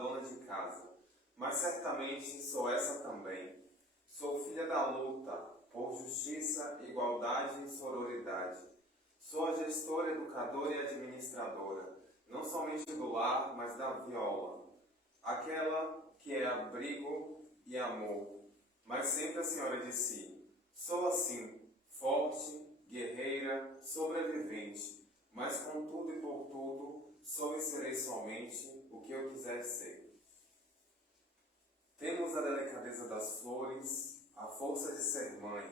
dona de casa, mas certamente sou essa também. Sou filha da luta por justiça, igualdade e sororidade. Sou a gestora, educadora e administradora, não somente do lar, mas da viola, aquela que é abrigo e amor, mas sempre a senhora de si. Sou assim, forte, guerreira, sobrevivente, mas com tudo e por tudo, sou e serei somente o que eu quiser ser. Temos a delicadeza das flores, a força de ser mãe,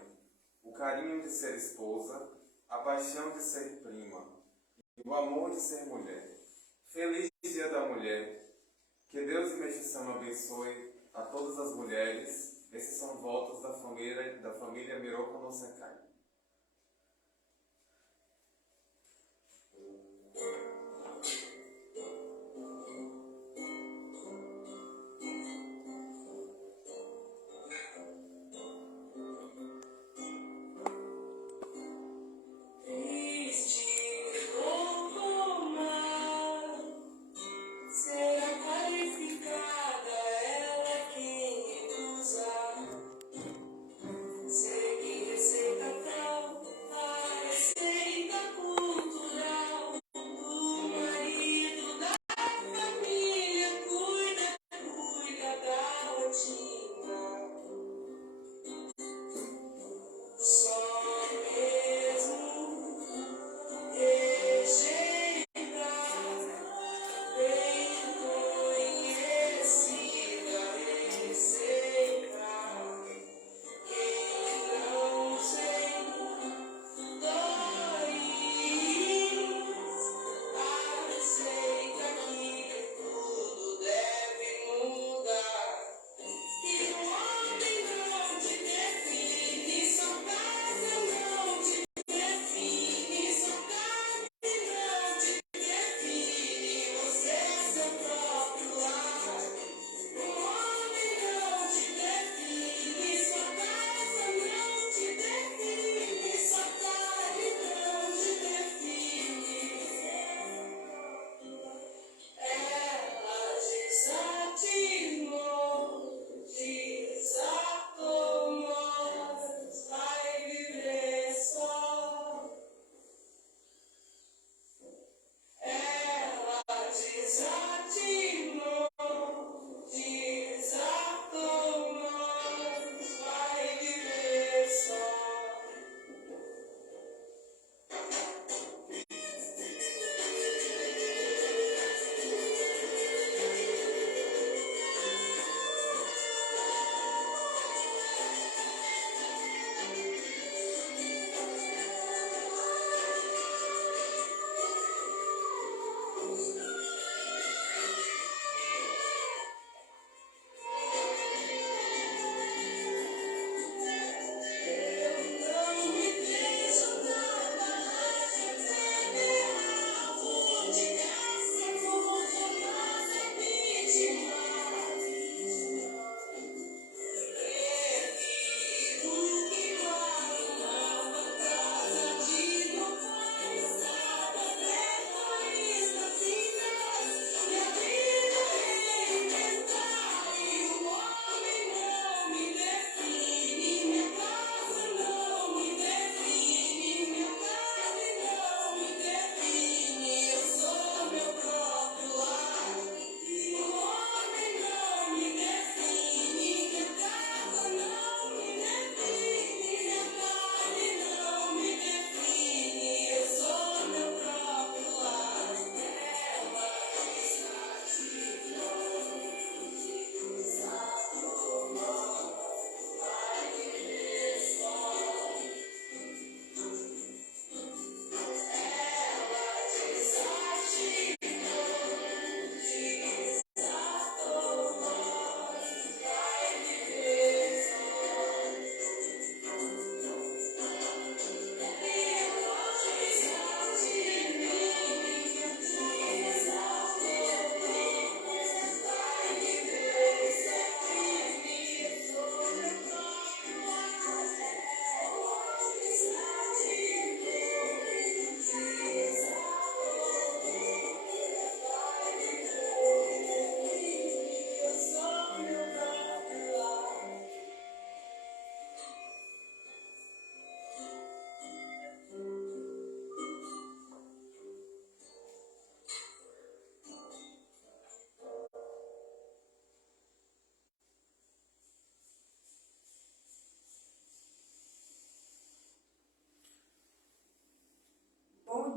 o carinho de ser esposa, a paixão de ser prima, e o amor de ser mulher. Feliz Dia da Mulher! Que Deus e Meixicama abençoe a todas as mulheres. Esses são votos da família Miroco no Sekai.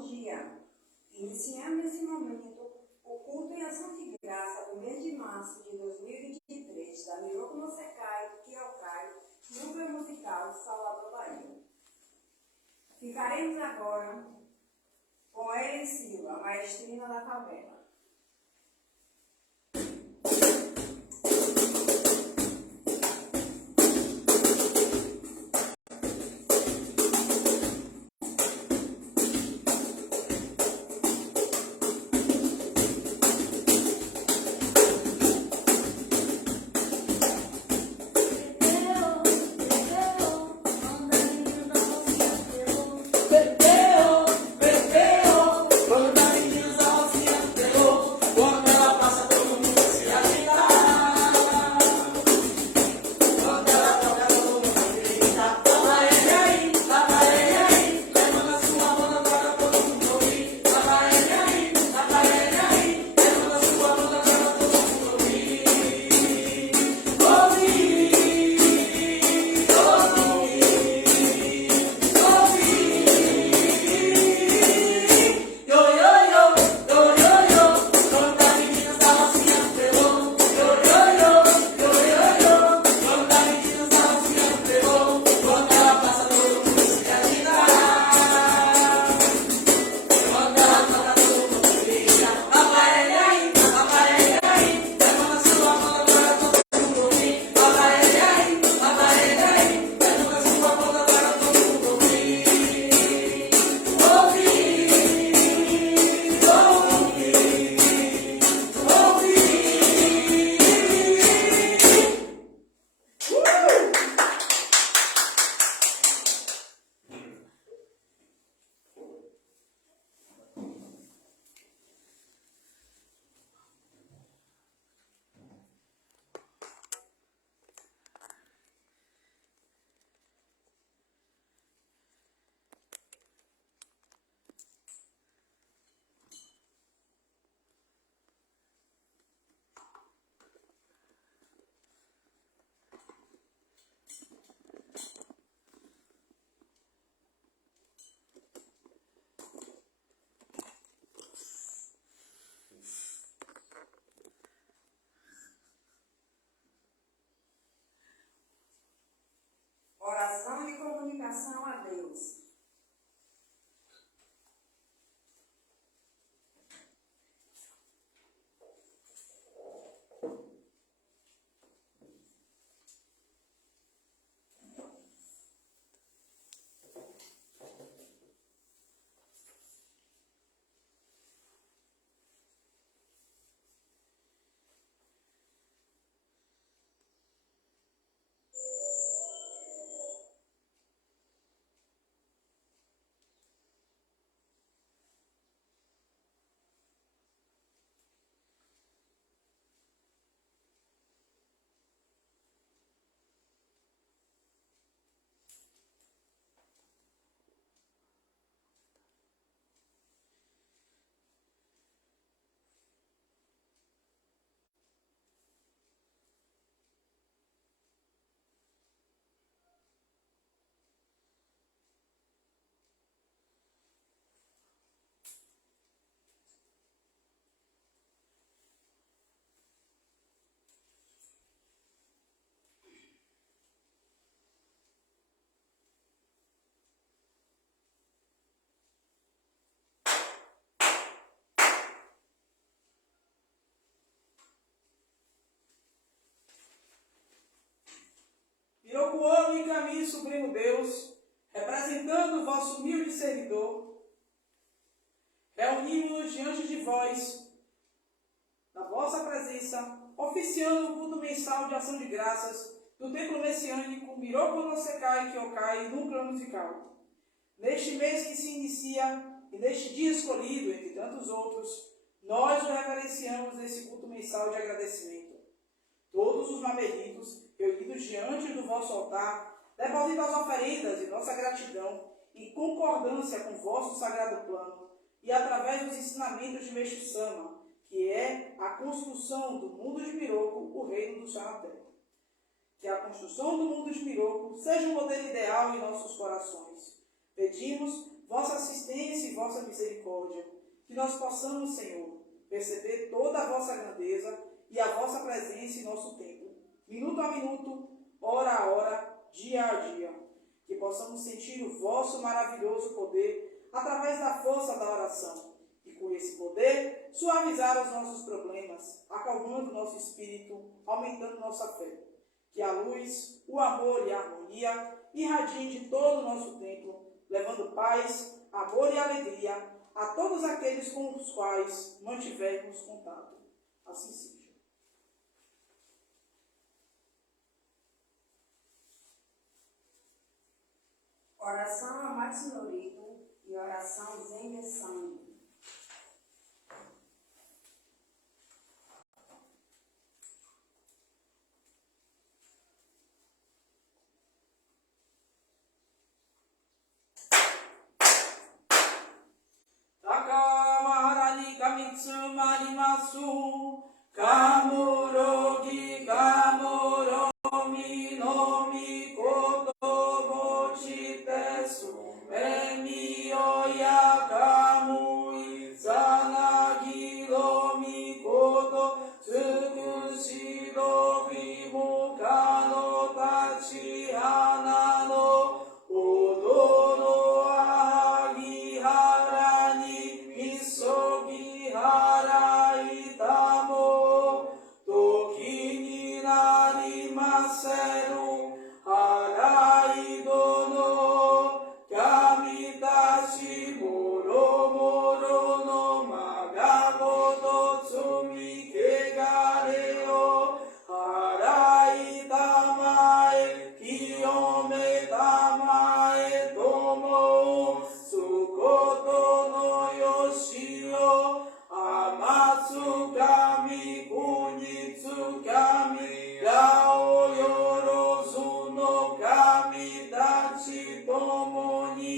dia. Iniciando esse momento, o culto em ação de graça do mês de março de 2023, da Miroco Nosecai, Kiocai, Núcleo Musical, Salvador, Bahia. Ficaremos agora com Ellen Silva, maestrina da favela. Oração de comunicação a Deus. Mirocuano e caminho supremo Deus, representando o vosso humilde servidor, reunimos-nos diante de vós, na vossa presença, oficiando o culto mensal de ação de graças do Templo Messiânico Miroco Nosecai Kiocai Núcleo Musical. Neste mês que se inicia e neste dia escolhido, entre tantos outros, nós o reverenciamos nesse culto mensal de agradecimento. Todos os mamelitos reunidos diante do vosso altar, depositam as oferendas de nossa gratidão em concordância com o vosso sagrado plano e através dos ensinamentos de Meixo Sama, que é a construção do mundo de Miroco, o reino do céu na terra. Que a construção do mundo de Miroco seja um modelo ideal em nossos corações. Pedimos vossa assistência e vossa misericórdia, que nós possamos, Senhor, perceber toda a vossa grandeza e a vossa presença em nosso tempo, minuto a minuto, hora a hora, dia a dia, que possamos sentir o vosso maravilhoso poder através da força da oração, e com esse poder suavizar os nossos problemas, acalmando nosso espírito, aumentando nossa fé. Que a luz, o amor e a harmonia irradiem de todo o nosso templo, levando paz, amor e alegria a todos aqueles com os quais mantivermos contato. Assim seja. Oração a Maximorito e oração Zenha Sangue. Takawahara ni kamitsumarimasu, kamurogi kamuromi no mikoto bochitesu, emi oya kamui sanagi no mikoto, tsukushi do himuka no tachi hana no odo no ahagi hara ni misogi hara itamo, toki ni narimaseru harai dono, kamitashi moro moro no magamoto tsumi kegare o harai tamae kiyome tamae tomo, sukoto no yoshio amatsu kami kunitsu kami yao yorozu no kami dachi tomo ni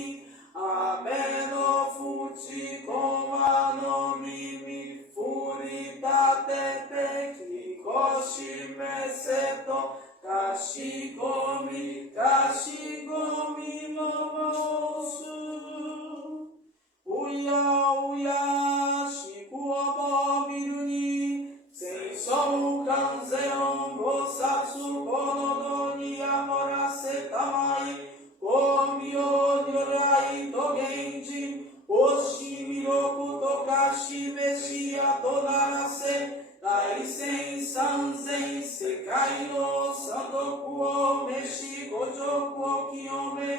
ame no fuchi koma no mimi furitate kikoshi meseto kashikomi momosu. Uya uya shikuobo miru ni seisou kanzeon bosatsu kono no ni amorase tamai komyo nyorai to genji oshi miroku tokashi meshiya to narase daisen sanzen sekai no sandoku o meshi gojoku o kiyome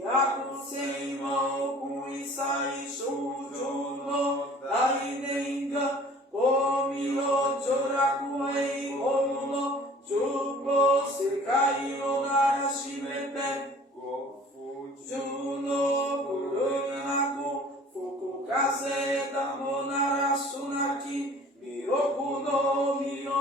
Yakusei mo kuisai shoujo no dainenga komi o joraku ei komu no jugo sekai o narashimete juno kuruinaku fukukaze damo narasunaki miroku no mio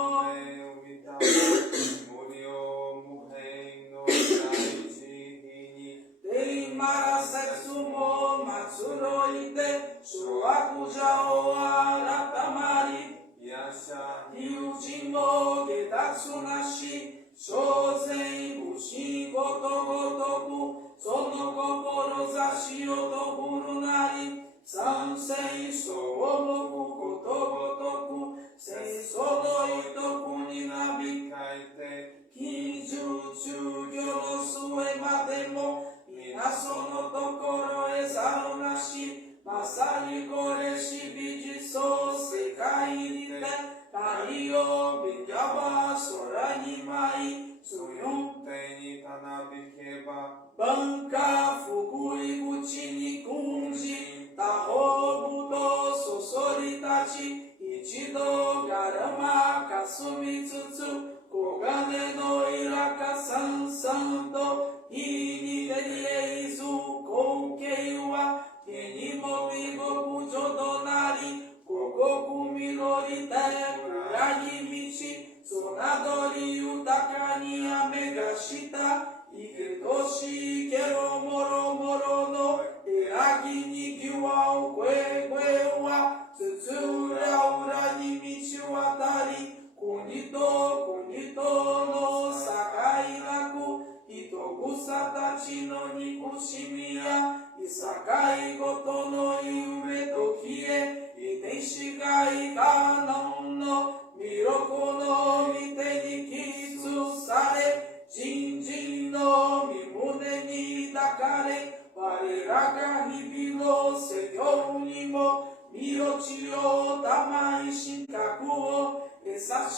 Marasetsumo matsuroite shuaku jao aratamari yasha ryujinmo getatsu nashi shozen bushi goto gotoku sono kokoro zashi otoburu nari sansei somoku goto gotoku sensodo itoku ni nabi kaite kinjutsu gyo no sue mademo Minasono tokoro ezaru nashi Masari koreshi biji so sekai nite Kario bigaba sorani mai Tsuyon teni tanabi keba Banka fukui guchi ni kunji Taho budo sosori tachi Ichido garama kasumi tsutsu Kogane no iraka sansanto Ini tereizu konkeiwa Kenimo bigoku jodonari Kogoku mirorite kuragi michi Sonadori utaka ni amegashita Iketoshi kero moro moro no Eragi ni kiwa ukwe kwe wa Tsutsura ura ni michi watari Kunito no sakai naku Itoku satachi no nikushimiya Isakai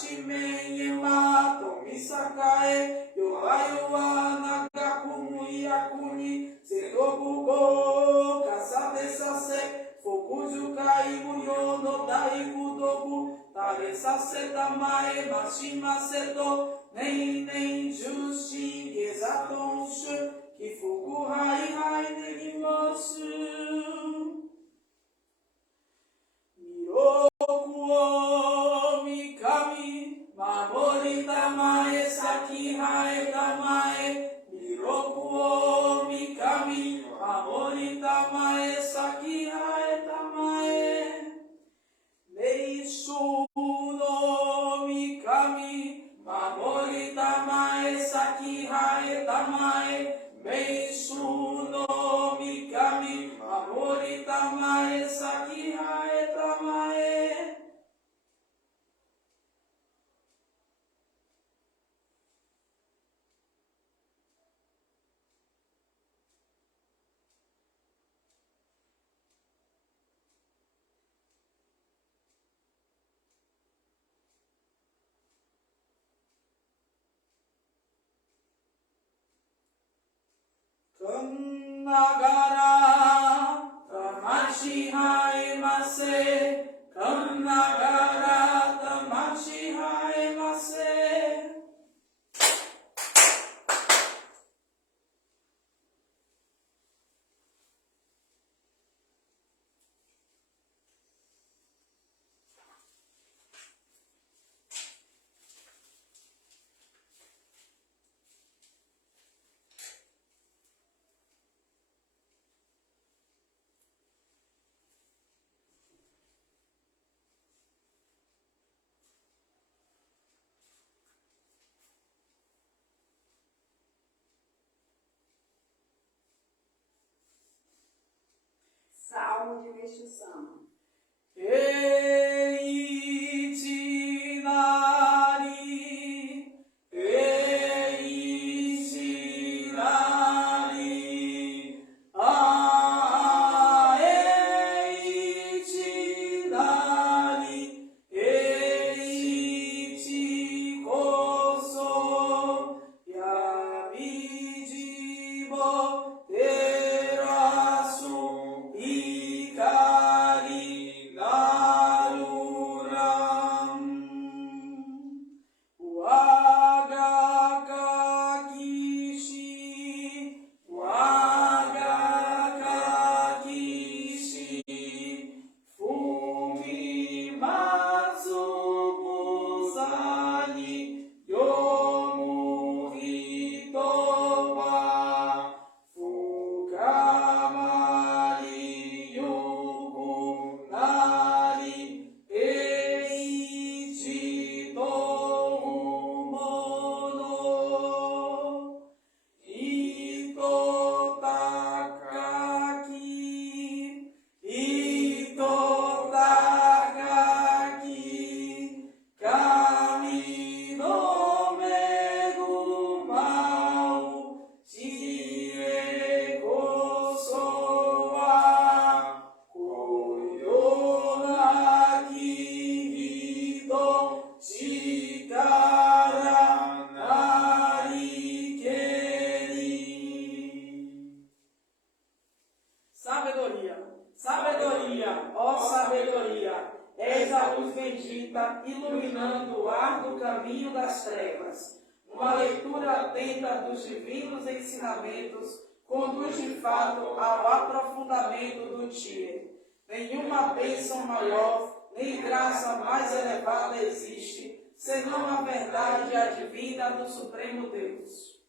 Shimen Yema Tomi Sakae Yoayoa Nagakumu Yakuni Setoku Go Kasade Sase Fokuju Kaimu Yono Daiku Doku Tare Sase Tamae Mashima Seto Nem Jushi Gezaton Shu Kifuku Hai Hai Negimosu Miroku Mikami Mamori Tamae Saki Hai Tamae Miroku Mikami Mamori Tamae Saki Hai Tamae Meishu no Mikami Mamori Tamae Saki Hai Tamae Meishu no Mikami Mamori Tamae Saki Hai Tamae Kannagara Tamashi Hai Mase Kannagara Tamashi Hai Mase Salmo de Meixo Sama. Eitinari, Eitinari, Eitinari, Eitikoso, Yabidibo, Terasu, Ikari, Naruram, Wagakakishi, Wagakakishi, Fumi Matsubusani, Yomu Hitowa, Fukamari Yukunari, Eichi Tohumono, Ito Takaki, Ito Takaki, Kami no Megumau, Chie Kosowa, Koyonaki Hito, Chikara Narikeri. Sabedoria, sabedoria, ó sabedoria, és a luz bendita, iluminando o árduo caminho das trevas. Uma leitura atenta dos divinos ensinamentos conduz de fato ao aprofundamento do Tie. Nenhuma bênção maior, nem graça mais elevada existe, senão a verdade adivina do Supremo Deus.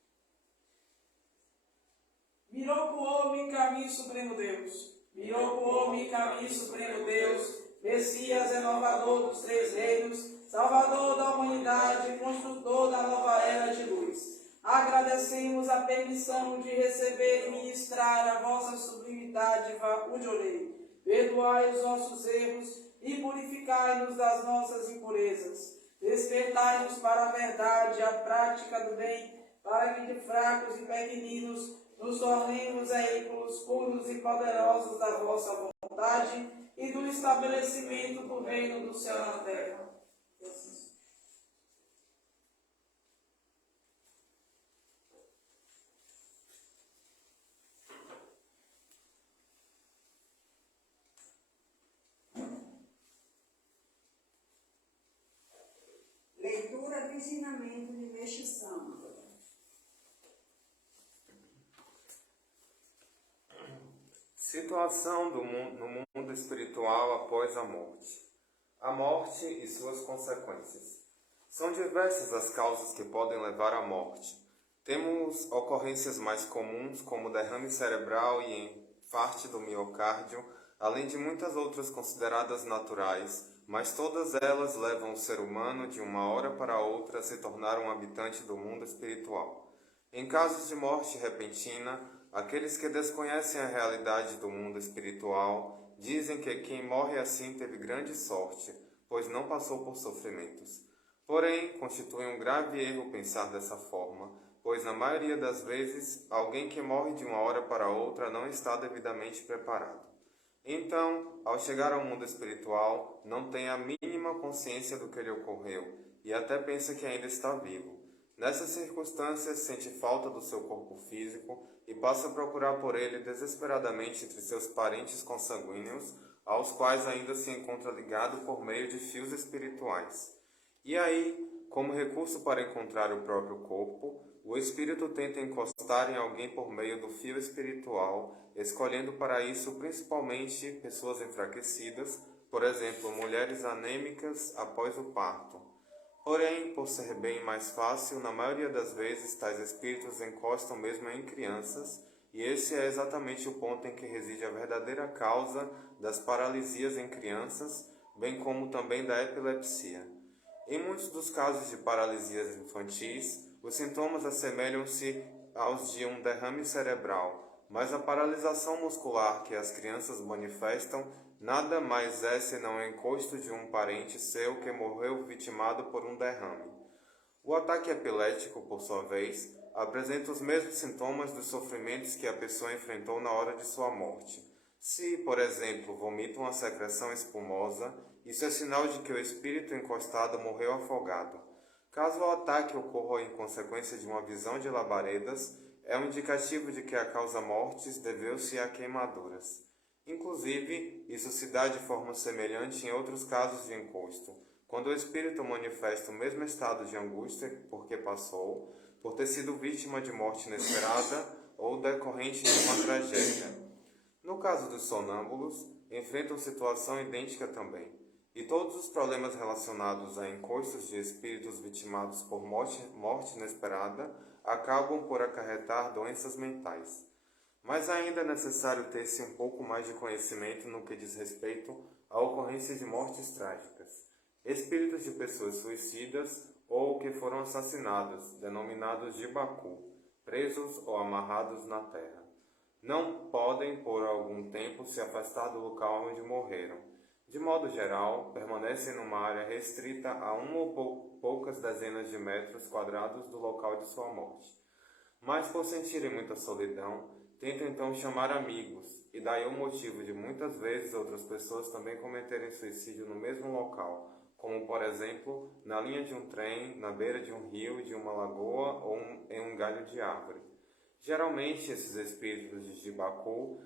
Mirokuo Mikami Supremo Deus, Mirokuo Mikami Supremo Deus, Messias renovador dos três reinos, Salvador da humanidade, construtor da nova era de luz. Agradecemos a permissão de receber e ministrar a vossa sublime dádiva, o Jorei. Perdoai os nossos erros e purificai-nos das nossas impurezas. Despertai-nos para a verdade, a prática do bem, para que de fracos e pequeninos nos tornemos veículos puros e poderosos da vossa vontade e do estabelecimento do reino do céu na terra. leitura do ensinamento de Meixo Sama. Situação no mundo espiritual após a morte. A morte e suas consequências. São diversas as causas que podem levar à morte. Temos ocorrências mais comuns, como derrame cerebral e infarto do miocárdio, além de muitas outras consideradas naturais, mas todas elas levam o ser humano de uma hora para outra a se tornar um habitante do mundo espiritual. Em casos de morte repentina, aqueles que desconhecem a realidade do mundo espiritual dizem que quem morre assim teve grande sorte, pois não passou por sofrimentos. Porém, constitui um grave erro pensar dessa forma, pois na maioria das vezes, alguém que morre de uma hora para outra não está devidamente preparado. Então, ao chegar ao mundo espiritual, não tem a mínima consciência do que lhe ocorreu e até pensa que ainda está vivo. Nessas circunstâncias, sente falta do seu corpo físico e passa a procurar por ele desesperadamente entre seus parentes consanguíneos, aos quais ainda se encontra ligado por meio de fios espirituais. E aí, como recurso para encontrar o próprio corpo, o espírito tenta encostar em alguém por meio do fio espiritual, escolhendo para isso principalmente pessoas enfraquecidas, por exemplo, mulheres anêmicas após o parto. Porém, por ser bem mais fácil, na maioria das vezes tais espíritos encostam mesmo em crianças, e esse é exatamente o ponto em que reside a verdadeira causa das paralisias em crianças, bem como também da epilepsia. Em muitos dos casos de paralisias infantis, os sintomas assemelham-se aos de um derrame cerebral, mas a paralisação muscular que as crianças manifestam nada mais é senão o encosto de um parente seu que morreu vitimado por um derrame. O ataque epilético, por sua vez, apresenta os mesmos sintomas dos sofrimentos que a pessoa enfrentou na hora de sua morte. Se, por exemplo, vomita uma secreção espumosa, isso é sinal de que o espírito encostado morreu afogado. Caso o ataque ocorra em consequência de uma visão de labaredas, é um indicativo de que a causa mortis deveu-se a queimaduras. Inclusive, isso se dá de forma semelhante em outros casos de encosto, quando o espírito manifesta o mesmo estado de angústia porque passou, por ter sido vítima de morte inesperada ou decorrente de uma tragédia. No caso dos sonâmbulos, enfrentam situação idêntica também, e todos os problemas relacionados a encostos de espíritos vitimados por morte inesperada acabam por acarretar doenças mentais. Mas ainda é necessário ter-se um pouco mais de conhecimento no que diz respeito à ocorrência de mortes trágicas. Espíritos de pessoas suicidas ou que foram assassinados, denominados de Baku, presos ou amarrados na terra. Não podem, por algum tempo, se afastar do local onde morreram. De modo geral, permanecem numa área restrita a uma ou poucas dezenas de metros quadrados do local de sua morte. Mas, por sentirem muita solidão, tentam então chamar amigos, e daí o motivo de muitas vezes outras pessoas também cometerem suicídio no mesmo local, como por exemplo, na linha de um trem, na beira de um rio, de uma lagoa ou em um galho de árvore. Geralmente, esses espíritos de Jibaku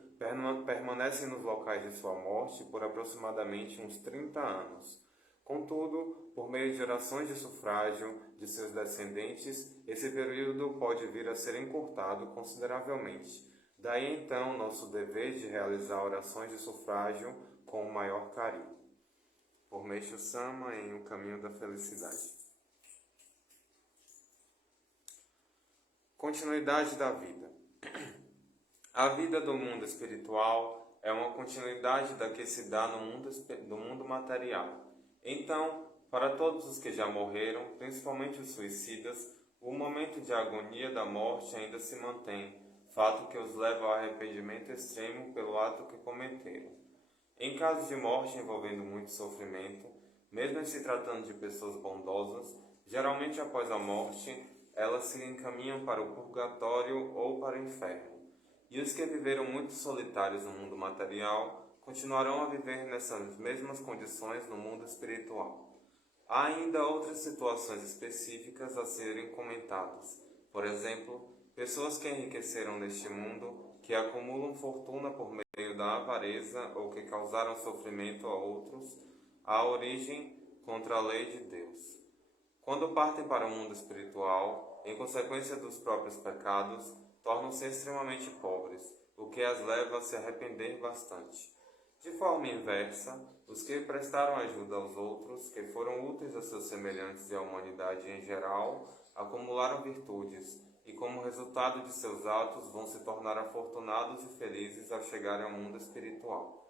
permanecem nos locais de sua morte por aproximadamente uns 30 anos. Contudo, por meio de orações de sufrágio de seus descendentes, esse período pode vir a ser encurtado consideravelmente. Daí então nosso dever de realizar orações de sufrágio com o maior carinho. Por Meixo Sama em O Caminho da Felicidade. Continuidade da vida. A vida do mundo espiritual é uma continuidade da que se dá no mundo material. Então, para todos os que já morreram, principalmente os suicidas, o momento de agonia da morte ainda se mantém, fato que os leva ao arrependimento extremo pelo ato que cometeram. Em caso de morte envolvendo muito sofrimento, mesmo se tratando de pessoas bondosas, geralmente após a morte, elas se encaminham para o purgatório ou para o inferno. E os que viveram muito solitários no mundo material continuarão a viver nessas mesmas condições no mundo espiritual. Há ainda outras situações específicas a serem comentadas. Por exemplo, pessoas que enriqueceram neste mundo, que acumulam fortuna por meio da avareza ou que causaram sofrimento a outros, a origem contra a lei de Deus. Quando partem para o mundo espiritual, em consequência dos próprios pecados, tornam-se extremamente pobres, o que as leva a se arrepender bastante. De forma inversa, os que prestaram ajuda aos outros, que foram úteis a seus semelhantes e à humanidade em geral, acumularam virtudes e, como resultado de seus atos, vão se tornar afortunados e felizes ao chegarem ao mundo espiritual.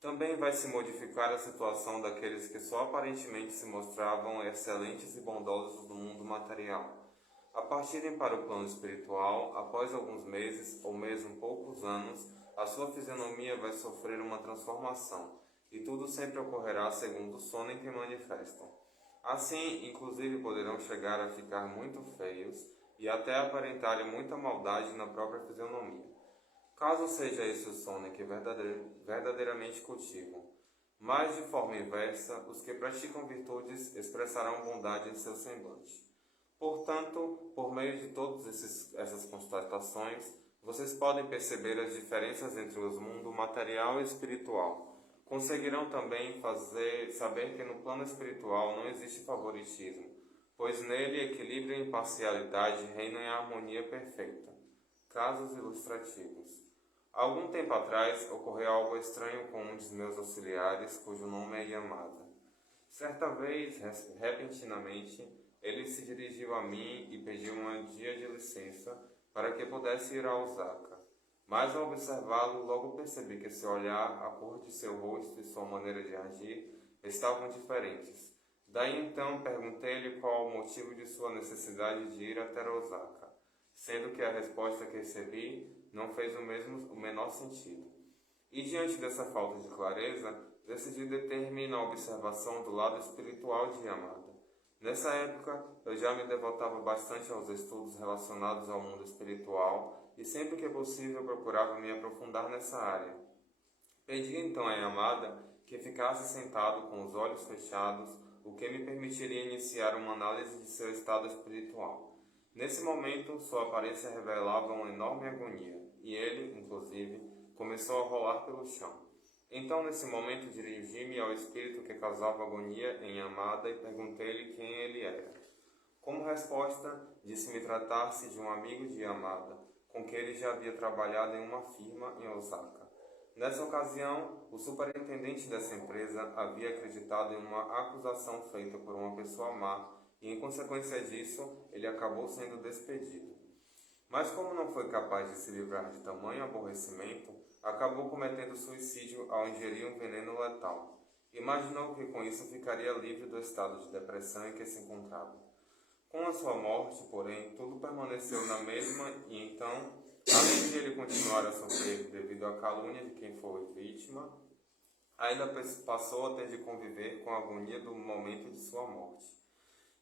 Também vai se modificar a situação daqueles que só aparentemente se mostravam excelentes e bondosos no mundo material. A partirem para o plano espiritual, após alguns meses ou mesmo poucos anos, a sua fisionomia vai sofrer uma transformação, e tudo sempre ocorrerá segundo o sono em que manifestam. Assim, inclusive, poderão chegar a ficar muito feios e até aparentarem muita maldade na própria fisionomia. Caso seja esse o sono que verdadeiramente cultivam. Mas, de forma inversa, os que praticam virtudes expressarão bondade em seu semblante. Portanto, por meio de todas essas constatações, vocês podem perceber as diferenças entre os mundos material e espiritual. Conseguirão também saber que no plano espiritual não existe favoritismo, pois nele equilíbrio e imparcialidade reinam em harmonia perfeita. Casos ilustrativos. Algum tempo atrás, ocorreu algo estranho com um dos meus auxiliares, cujo nome é Yamada. Certa vez, repentinamente, ele se dirigiu a mim e pediu um dia de licença para que pudesse ir a Osaka. Mas ao observá-lo, logo percebi que seu olhar, a cor de seu rosto e sua maneira de agir estavam diferentes. Daí então perguntei-lhe qual o motivo de sua necessidade de ir até Osaka, sendo que a resposta que recebi não fez o menor sentido. E diante dessa falta de clareza, decidi deter-me na observação do lado espiritual de Yamada. Nessa época, eu já me devotava bastante aos estudos relacionados ao mundo espiritual e sempre que possível procurava me aprofundar nessa área. Pedi então a Yamada que ficasse sentado com os olhos fechados, o que me permitiria iniciar uma análise de seu estado espiritual. Nesse momento, sua aparência revelava uma enorme agonia, e ele, inclusive, começou a rolar pelo chão. Então, nesse momento, dirigi-me ao espírito que causava agonia em Yamada e perguntei-lhe quem ele era. Como resposta, disse-me tratar-se de um amigo de Yamada, com quem ele já havia trabalhado em uma firma em Osaka. Nessa ocasião, o superintendente dessa empresa havia acreditado em uma acusação feita por uma pessoa má e, em consequência disso, ele acabou sendo despedido. Mas como não foi capaz de se livrar de tamanho aborrecimento, acabou cometendo suicídio ao ingerir um veneno letal. Imaginou que com isso ficaria livre do estado de depressão em que se encontrava. Com a sua morte, porém, tudo permaneceu na mesma e então, além de ele continuar a sofrer devido à calúnia de quem foi vítima, ainda passou a ter de conviver com a agonia do momento de sua morte.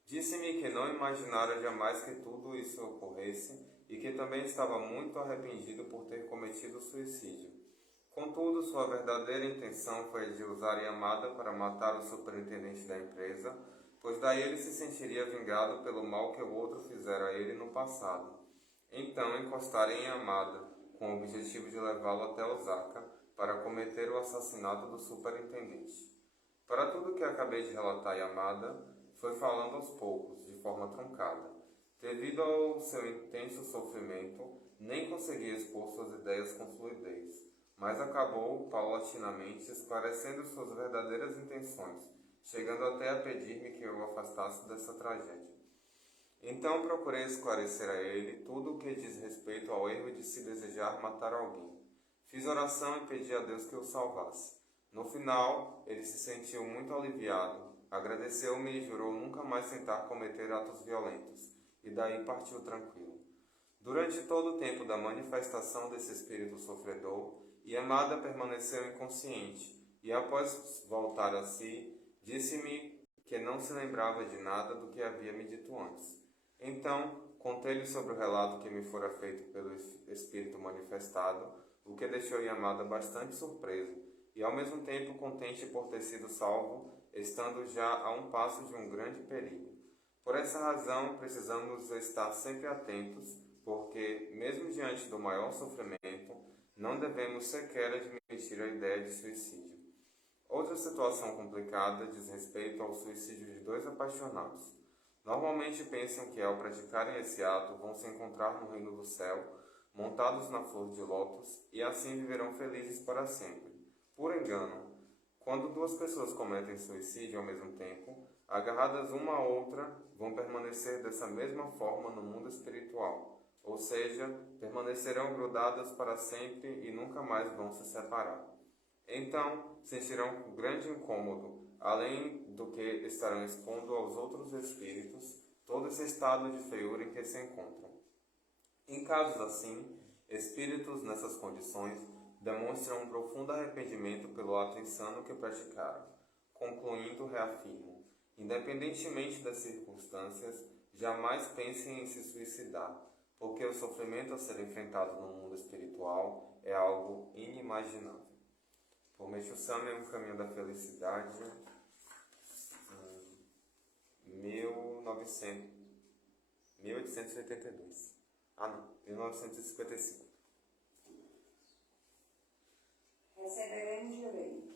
Disse-me que não imaginara jamais que tudo isso ocorresse e que também estava muito arrependido por ter cometido o suicídio. Contudo, sua verdadeira intenção foi de usar Yamada para matar o superintendente da empresa, pois daí ele se sentiria vingado pelo mal que o outro fizera a ele no passado. Então encostaram em Yamada, com o objetivo de levá-lo até Osaka para cometer o assassinato do superintendente. Para tudo que acabei de relatar, Yamada foi falando aos poucos, de forma truncada. Devido ao seu intenso sofrimento, nem conseguia expor suas ideias com fluidez, mas acabou, paulatinamente, esclarecendo suas verdadeiras intenções, chegando até a pedir-me que eu o afastasse dessa tragédia. Então procurei esclarecer a ele tudo o que diz respeito ao erro de se desejar matar alguém. Fiz oração e pedi a Deus que o salvasse. No final, ele se sentiu muito aliviado, agradeceu-me e jurou nunca mais tentar cometer atos violentos, e daí partiu tranquilo. Durante todo o tempo da manifestação desse espírito sofredor, Yamada permaneceu inconsciente, e após voltar a si, disse-me que não se lembrava de nada do que havia me dito antes. Então, contei-lhe sobre o relato que me fora feito pelo espírito manifestado, o que deixou Yamada bastante surpreso, e ao mesmo tempo contente por ter sido salvo, estando já a um passo de um grande perigo. Por essa razão, precisamos estar sempre atentos, porque, mesmo diante do maior sofrimento, não devemos sequer admitir a ideia de suicídio. Outra situação complicada diz respeito ao suicídio de dois apaixonados. Normalmente pensam que ao praticarem esse ato vão se encontrar no reino do céu, montados na flor de lótus, e assim viverão felizes para sempre. Por engano, quando duas pessoas cometem suicídio ao mesmo tempo, agarradas uma à outra, vão permanecer dessa mesma forma no mundo espiritual, ou seja, permanecerão grudadas para sempre e nunca mais vão se separar. Então, sentirão um grande incômodo, além do que estarão expondo aos outros espíritos todo esse estado de feiura em que se encontram. Em casos assim, espíritos nessas condições demonstram um profundo arrependimento pelo ato insano que praticaram. Concluindo, reafirmo: independentemente das circunstâncias, jamais pensem em se suicidar, porque o sofrimento a ser enfrentado no mundo espiritual é algo inimaginável. Por Meixo Sama, Um Caminho da Felicidade, 1882. 1955. Receberemos de lei.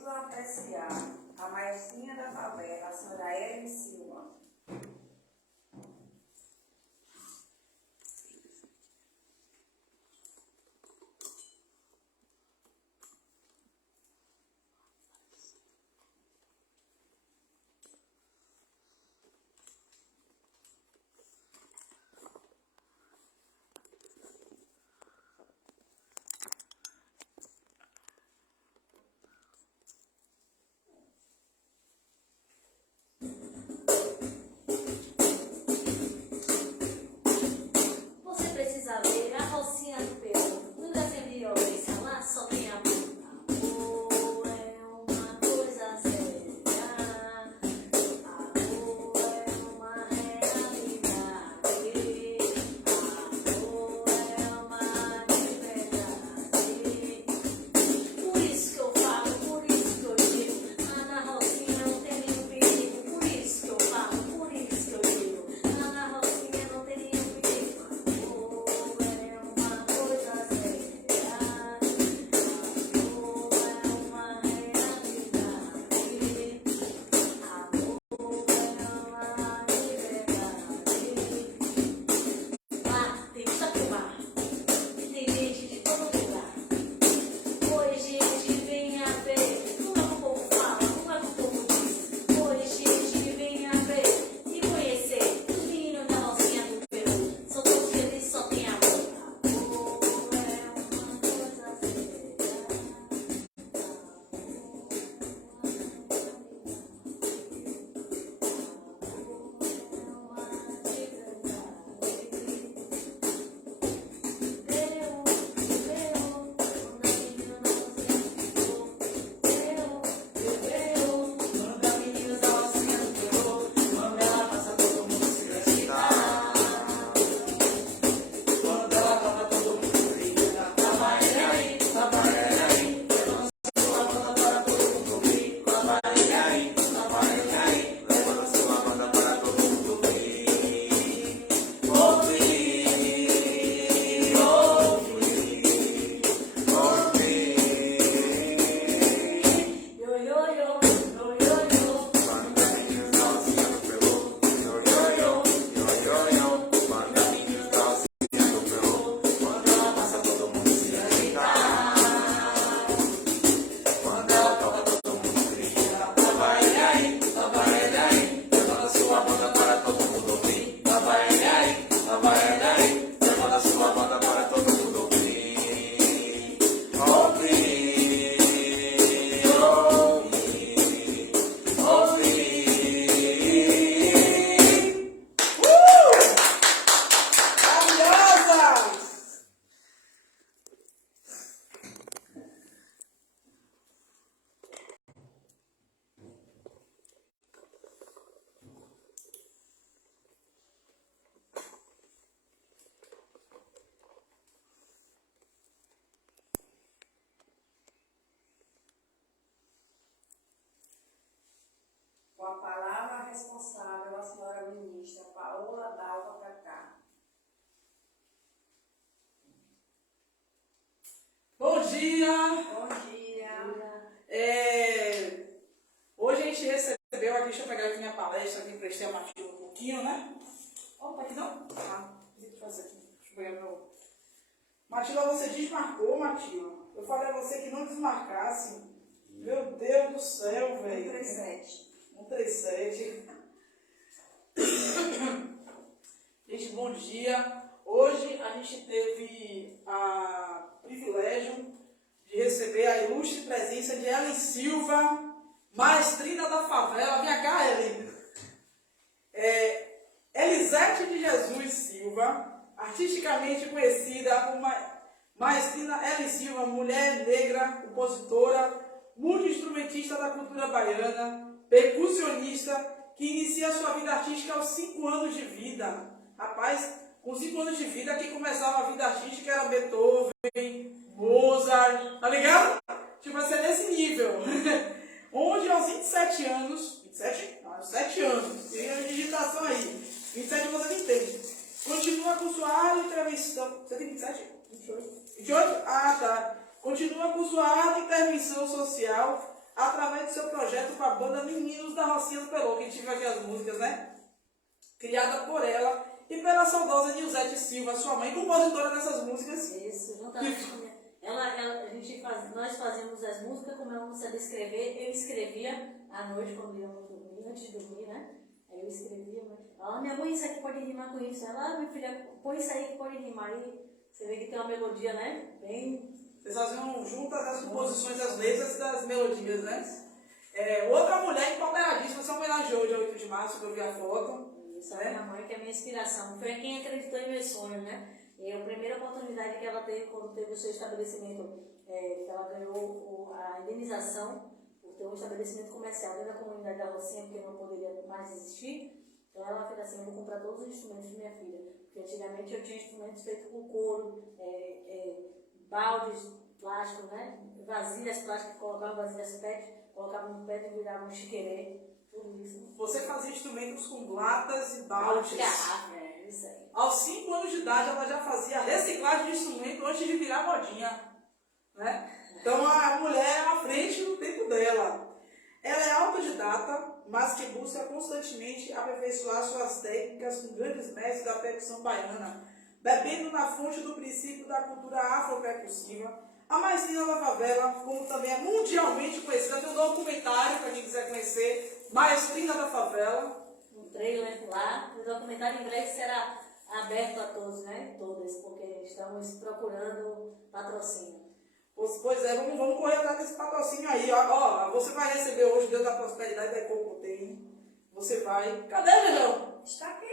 Iremos apreciar a maestrinha da favela, a senhora Ellen Silva. Você precisa ver a Rocinha do Peru. No desenho de violência lá só tem amor. Amor é uma coisa séria. Amor é uma realidade. Amor é uma liberdade. Por isso que eu falo, por isso que eu digo. Lá na Rocinha não tem nenhum perigo. Por isso que eu falo, por isso que eu digo. Lá na Rocinha não tem nenhum perigo. Amor é uma coisa séria. Amor é uma realidade. Amor é uma liberdade. Lá tem Chacumá, tem gente de todo lugar. Oi, gente, venha ver. Como é que o povo fala? Como é que o povo diz? Oi, gente, venha ver e conhecer os meninos da Rocinha do Peru. São todos felizes, só tem amor. Amor é uma coisa séria. Maravilhosas! Com a palavra responsável, a senhora ministra Paola Dalva Cacá. Bom dia! Bom dia. Hoje a gente recebeu aqui, deixa eu pegar aqui minha palestra, que emprestei a Matilda um pouquinho, né? Opa, aqui não? Ah, preciso fazer aqui. Deixa eu pegar meu... Matilda, você desmarcou, Matilda. Eu falei a você que não desmarcasse. Meu Deus do céu, velho. 137. 137. Gente, bom dia. Hoje a gente teve o privilégio de receber a ilustre presença de Ellen Silva, maestrina da favela. Vem cá, Ellen. Elisete de Jesus Silva, artisticamente conhecida como maestrina Ellen Silva, mulher negra, compositora, multi-instrumentista da cultura baiana, percussionista, que inicia sua vida artística aos 5 anos de vida. Rapaz, com 5 anos de vida, quem começava a vida artística era Beethoven, Mozart, tá ligado? Tipo, vai ser nesse nível. Onde aos 27 anos, 27? Não, 7 anos, tem a digitação aí, 27 você não entende. Continua com sua área de intervenção, você tem 27? 28? 28? Ah, tá. Continua com sua área de intervenção social, através do seu projeto com a banda Meninos da Rocinha do Pelô, que a gente viu aqui as músicas, né? Criada por ela e pela saudosa Nilzete Silva, sua mãe, compositora dessas músicas. Isso, juntamente. Nós fazíamos as músicas, como ela não sabia escrever, eu escrevia à noite quando íamos dormir, antes de dormir, né? Aí eu escrevia, mas minha mãe, isso aqui pode rimar com isso. Ela, minha filha, põe isso aí que pode rimar. Aí você vê que tem uma melodia, né? Bem. Vocês faziam juntas as composições das letras e das melodias, né? Outra mulher empoderadíssima, você homenageou hoje, 8 de março, que eu vi a foto. Isso, a minha mãe, que é a minha inspiração. Foi quem acreditou em meus sonhos, né? E a primeira oportunidade que ela teve, quando teve o seu estabelecimento, que ela ganhou a indenização por ter um estabelecimento comercial dentro da comunidade da Rocinha, porque não poderia mais existir. Então ela fez assim: eu vou comprar todos os instrumentos de minha filha. Porque antigamente eu tinha instrumentos feitos com couro, baldes plásticos, né? Vasilhas plásticas, colocavam vasilhas PET, colocavam no PET e viravam um chiquerê, tudo isso. Você fazia instrumentos com latas e baldes. Garrafa, isso aí. Aos 5 anos de idade ela já fazia reciclagem de instrumento antes de virar modinha, né? Então a mulher é à frente do tempo dela. Ela é autodidata, mas que busca constantemente aperfeiçoar suas técnicas com grandes mestres da percussão baiana, bebendo na fonte do princípio da cultura afropercussiva. A Maestrina da Favela, como também é mundialmente conhecida, tem um documentário para quem quiser conhecer, Maestrina da Favela. Um trailer lá, o documentário em breve será aberto a todos, né? Todas, porque estamos procurando patrocínio. Pois é, vamos correr atrás desse patrocínio aí. Ó, você vai receber hoje o Deus da Prosperidade da Ecocotém. Você vai. Cadê, Jejão? Está aqui.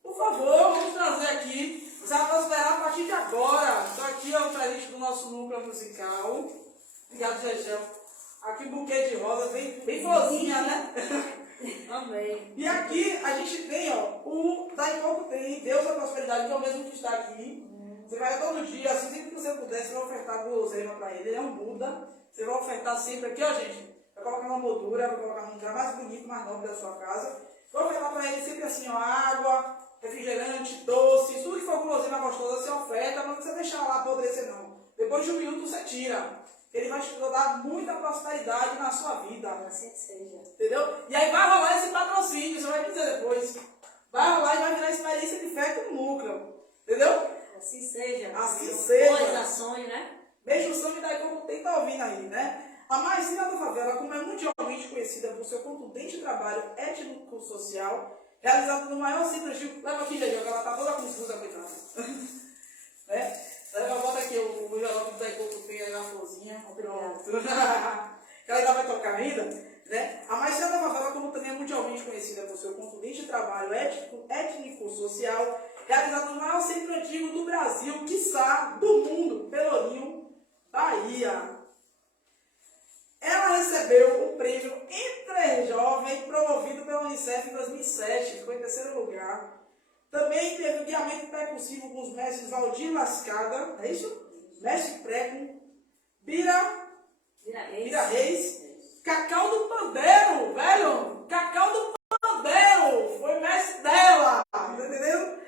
Por favor, vamos trazer aqui. Você vai prosperar a partir de agora. Então aqui é o presente do nosso núcleo musical. Obrigado, Jejão. Aqui um buquê de rosas, bem florzinha, né? Amém. E aqui a gente tem, ó, o da Ecocotém, Deus da Prosperidade, que é o mesmo que está aqui. Você vai todo dia, assim, sempre que você puder, você vai ofertar guloseima para ele. Ele é um Buda. Você vai ofertar sempre aqui, ó, gente. Vai colocar na moldura, vai colocar no lugar mais bonito, mais nobre da sua casa. Vai ofertar para ele sempre assim, ó, água, refrigerante, doce, tudo que for guloseima gostosa, você oferta, mas não precisa deixar lá apodrecer, não. Depois de um minuto você tira. Ele vai te dar muita prosperidade na sua vida. Assim que seja. Entendeu? E aí vai rolar esse patrocínio, você vai dizer depois. Vai rolar e vai virar experiência de fé com o núcleo. Entendeu? Assim seja. Assim seja. Realizações, né? Beijo, sangue da Ecocotém tá ouvindo aí, né? A Maestrina da Favela, como é mundialmente conhecida por seu contundente trabalho étnico-social, realizado no maior centro de... Leva aqui, Jadiel, que ela tá toda confusa, coitada. Né? Leva, bota aqui o envelope da Ecocotém aí na florzinha. Pronto. Que ela ainda vai tocar ainda, né? A Maestrina da Favela, como também é mundialmente conhecida por seu contundente trabalho étnico-social, realizado no maior centro antigo do Brasil, quiçá do mundo, Pelourinho, Bahia. Ela recebeu o prêmio Entre Jovem, promovido pela Unicef em 2007, ficou em 3º lugar. Também teve o guiamento percussivo com os mestres Valdir Lascada, é isso? Mestre Preco, Bira Reis, Cacau do Pandeiro, velho, Cacau do Pandeiro, foi mestre dela, tá entendendo?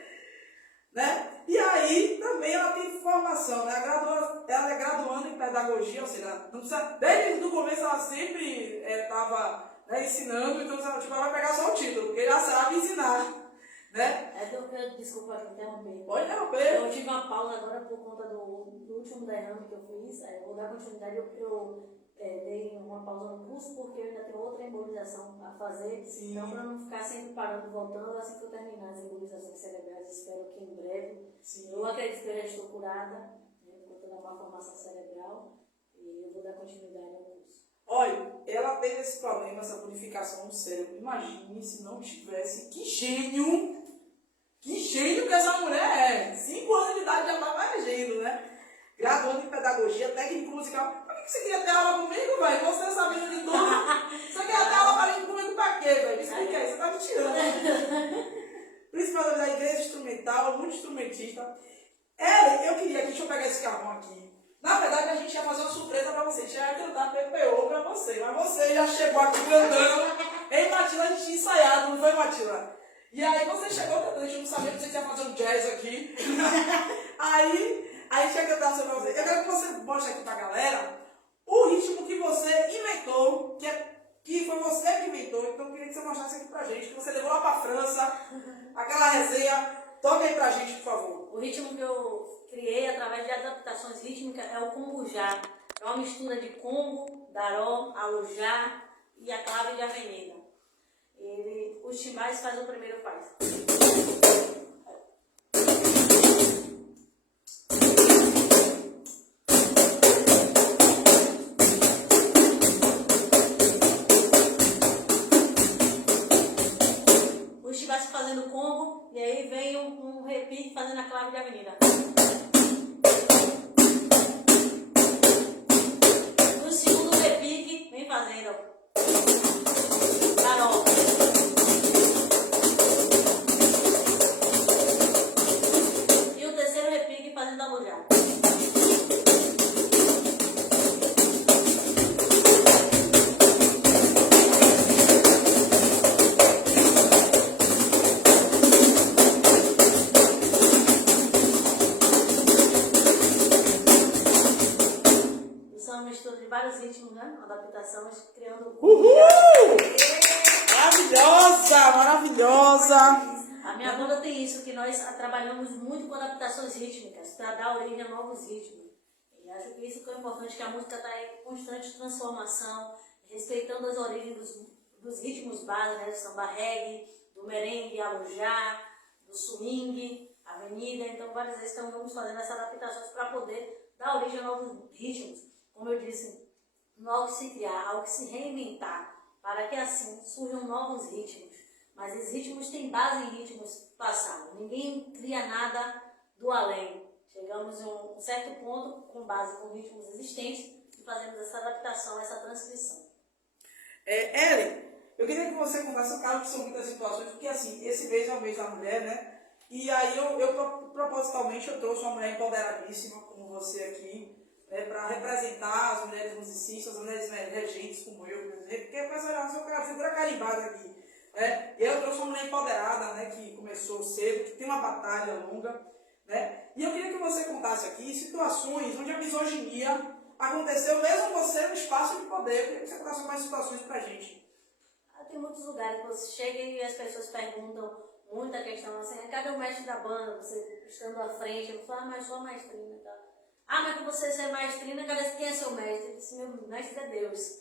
Né? E aí também ela tem formação, né? Ela é graduanda em pedagogia, ou seja, não precisa, desde o começo ela sempre estava ensinando, então ela vai pegar só o título, porque já sabe ensinar, né? Desculpa interromper. Pode interromper. Eu tive uma pausa agora por conta do último derrame que eu fiz, eu vou dar continuidade, eu dei uma pausa no curso porque eu ainda tenho outra embolização a fazer. Sim. Então, para não ficar sempre parando e voltando, assim que eu terminar as embolizações cerebrais, espero que em breve. Sim. Eu acredito que eu já estou curada, né, por toda uma formação cerebral, e eu vou dar continuidade ao curso. Olha, ela teve esse problema, essa purificação no cérebro. Imagine se não tivesse. Que gênio que essa mulher é. 5 anos de idade já estava regendo, né? Graduando em pedagogia, técnico musical. Por que você queria ter aula comigo, velho? Você sabendo de tudo. Você queria ter aula comigo pra quê, velho? Me explica aí, você tá me tirando. Principalmente da igreja instrumental, muito instrumentista. Eu queria aqui, deixa eu pegar esse carrão aqui. Na verdade, a gente ia fazer uma surpresa pra você. Tinha que cantar PPO pra você. Mas você já chegou aqui cantando. Ei, Matilda, a gente tinha ensaiado, não foi, Matilda? E aí você chegou cantando, a gente não sabia que você ia fazer um jazz aqui. Aí a gente ia cantar sobre você. Eu quero que você mostre aqui pra galera o ritmo que você inventou mostrasse aqui pra gente, que você levou lá pra França, aquela resenha. Toca aí pra gente, por favor. O ritmo que eu criei através de adaptações rítmicas é o congujá. É uma mistura de congo, daró, alujá e a clave de avenida. Os timbais fazem o primeiro passo. Os timbais fazendo congo e aí vem um repique fazendo a clave de avenida. No segundo repique, vem fazendo daró. E o terceiro repique fazendo alujá. De vários ritmos, né? Adaptações, criando. Uhul! Maravilhosa, maravilhosa. A minha banda tem isso, que nós trabalhamos muito com adaptações rítmicas, para dar origem a novos ritmos. E acho que isso que é importante, que a música está em constante transformação, respeitando as origens dos ritmos básicos, né? Do samba reggae, do merengue, alujá, do swing, avenida. Então, várias vezes estamos fazendo essas adaptações para poder dar origem a novos ritmos. Como eu disse, algo que se criar, algo que se reinventar, para que assim surjam novos ritmos. Mas esses ritmos têm base em ritmos passados. Ninguém cria nada do além. Chegamos a um certo ponto, com base com ritmos existentes, e fazemos essa adaptação, essa transcrição. Ellen, eu queria que você contasse, claro que são muitas situações, porque assim, esse mês é o mês da mulher, né? E aí propositalmente, eu trouxe uma mulher empoderadíssima, como você aqui, para representar as mulheres musicistas, as mulheres regentes como eu, porque essa é uma figura carimbada aqui. Né? E eu trouxe uma mulher empoderada, né, que começou cedo, que tem uma batalha longa. Né? E eu queria que você contasse aqui situações onde a misoginia aconteceu, mesmo você no espaço de poder. Eu queria que você contasse mais situações para a gente. Tem muitos lugares que você chega e as pessoas perguntam muita questão assim, cadê o mestre da banda? Você estando à frente, eu falo, mas sou a maestrina, tá? Ah, mas para você ser maestrina, quem é seu mestre? Eu disse, meu mestre é Deus.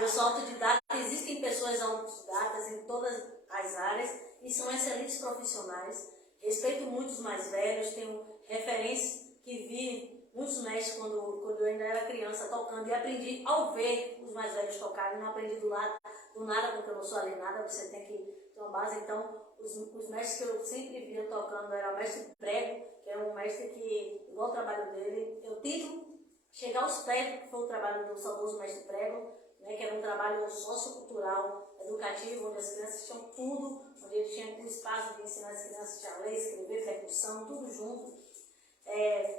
Eu sou autodidata, existem pessoas autodidatas em todas as áreas e são excelentes profissionais. Respeito muitos mais velhos, tenho referências que vi muitos mestres quando eu ainda era criança tocando e aprendi ao ver os mais velhos tocarem, não aprendi do nada, porque eu não sou alienada, você tem que ter uma base. Então, os mestres que eu sempre via tocando era o mestre Prego, que é um mestre que, igual o trabalho dele, eu tento chegar aos pés, que foi o trabalho do saudoso mestre Prego, né, que era um trabalho sociocultural, educativo, onde as crianças tinham tudo, onde ele tinha um espaço de ensinar as crianças a ler, escrever, percussão, tudo junto.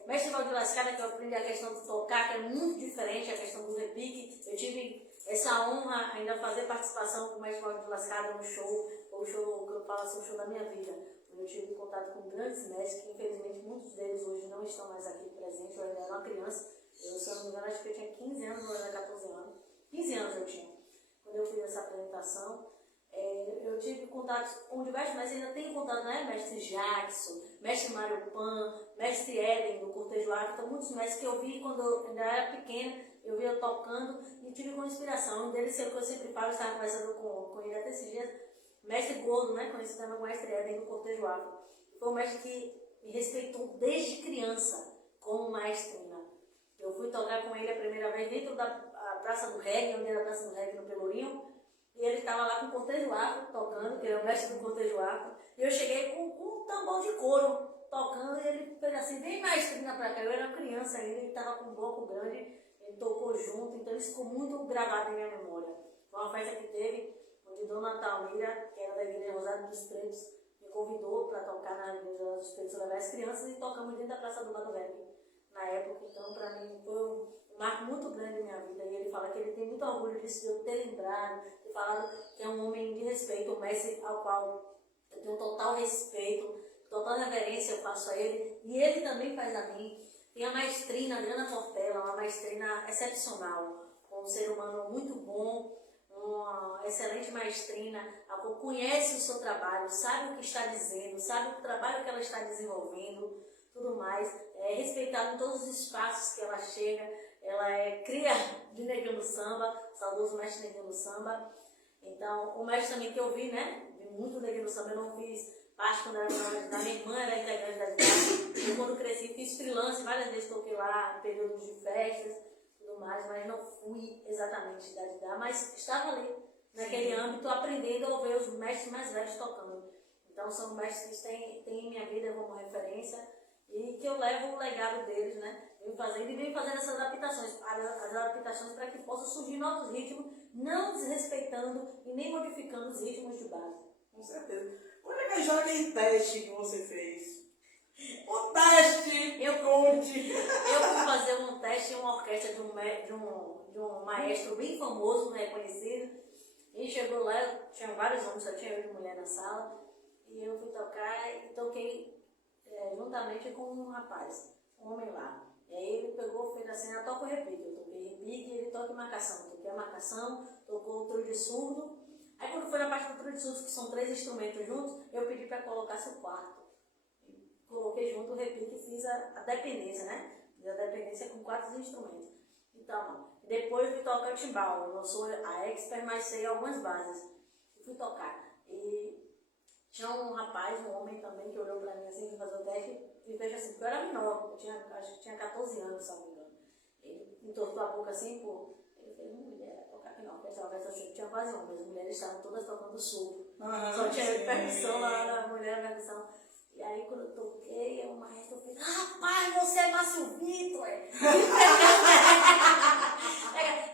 Mestre Valdir Lascada, que eu aprendi a questão de tocar, que é muito diferente, a questão do repique. Eu tive essa honra ainda fazer participação com o mestre Valdir Lascada no show, o show que eu falo assim, o show da minha vida. Eu tive contato com grandes mestres, que infelizmente muitos deles hoje não estão mais aqui presentes. Eu ainda era uma criança, se eu não me engano, acho que eu tinha 15 anos, ou era 14 anos. 15 anos eu tinha, quando eu fiz essa apresentação. Eu tive contato com diversos mestres, ainda tenho contato, né? Mestre Jackson, mestre Mário Pan, mestre Éden, do Cortejo Arte. Então, muitos mestres que eu vi quando eu ainda era pequena, eu via tocando e tive como inspiração. Um deles, que eu sempre falo, eu estava conversando com ele até esses dias, mestre Gordo, né? Conhecido como mestre Éden, do Cortejo Arte. Foi um mestre que me respeitou desde criança como maestrina. Eu fui tocar com ele a primeira vez dentro da Praça do Reggae, onde era a Praça do Reggae no Pelourinho. E ele estava lá com o cortejo afro, tocando, que era o mestre do cortejo afro. E eu cheguei com um tambor de couro, tocando, e ele fez assim, vem maestrina pra cá. Eu era criança ainda, ele estava com um bloco grande, ele tocou junto, então isso ficou muito gravado em minha memória. Foi uma festa que teve, onde Dona Talmira, que era da Igreja Rosário dos Pretos, me convidou para tocar na Igreja Rosário dos Pretos, levar as crianças, e tocamos dentro da Praça do Lado Velho, na época. Então, para mim, foi um marco muito grande na minha vida. E ele fala que ele tem muito orgulho disso, de eu ter lembrado, ter falado que é um homem de respeito, um mestre ao qual eu tenho total respeito, total reverência eu faço a ele, e ele também faz a mim. Tem a maestrina Adriana Portela, uma maestrina excepcional, um ser humano muito bom, uma excelente maestrina, conhece o seu trabalho, sabe o que está dizendo, sabe o trabalho que ela está desenvolvendo, tudo mais, é respeitada em todos os espaços que ela chega. Ela é cria de Neguinho do Samba, saudoso mestre Neguinho do Samba. Então, o mestre também que eu vi, né, de muito Neguinho do Samba, eu não fiz parte quando era da minha irmã, era integrante da idade. Eu, quando cresci, fiz freelance, várias vezes toquei lá, em períodos de festas, tudo mais, mas não fui exatamente da Didá, mas estava ali, naquele âmbito, aprendendo a ouvir os mestres mais velhos tocando. Então, são mestres que têm minha vida como referência e que eu levo o legado deles, né? Venho fazendo essas adaptações, as adaptações para que possam surgir novos ritmos, não desrespeitando e nem modificando os ritmos de base. Com certeza. Quando é que joga aquele teste que você fez? O teste! Eu conte! Eu fui fazer um teste em uma orquestra de um maestro bem famoso, reconhecido. E chegou lá, tinha vários homens, só tinha eu e mulher na sala. E eu fui tocar e toquei juntamente com um rapaz, um homem lá. E aí ele pegou, fez assim, eu toco repique. Eu toquei repique e ele toca em marcação. Eu toquei a marcação, tocou o trude surdo. Aí quando foi na parte do trude surdo, que são 3 instrumentos juntos, eu pedi para colocar seu quarto. Coloquei junto o repique e fiz a dependência, né? Fiz a dependência com 4 instrumentos. Então, depois eu fui tocar o timbal. Eu não sou a expert, mas sei algumas bases. Eu fui tocar. E tinha um rapaz, um homem também, que olhou pra mim assim, que fazer o teste, e fez assim, porque eu era menor, acho que tinha 14 anos, se não me engano. Ele entortou a boca assim, pô, ele fez, mulher, tocar aqui não, porque essa orquestra tinha quase homens, as mulheres estavam todas tocando solo. Só tinha percussão lá na mulher, a percussão. E aí quando eu toquei, o maestro fez, rapaz, você é Márcio Vitor!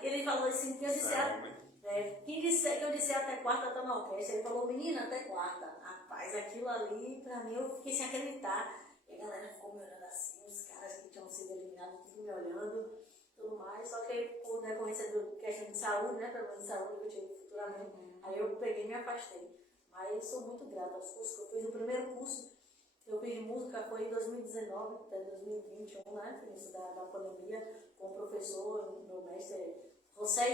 Ele falou assim, que eu disse, que eu disse até quarta, tá na orquestra. Ele falou, menina, até quarta. Rapaz, aquilo ali, pra mim, eu fiquei sem acreditar. E a galera ficou me olhando assim, os caras que tinham sido eliminados, tudo me olhando, tudo mais. Só que por decorrência de questão de saúde, né, problema de saúde que eu tive futuramente, aí eu peguei e me afastei. Mas eu sou muito grata aos cursos que eu fiz. O primeiro curso que eu fiz de música foi em 2019, até 2021, né, início da pandemia, com o professor, meu mestre, José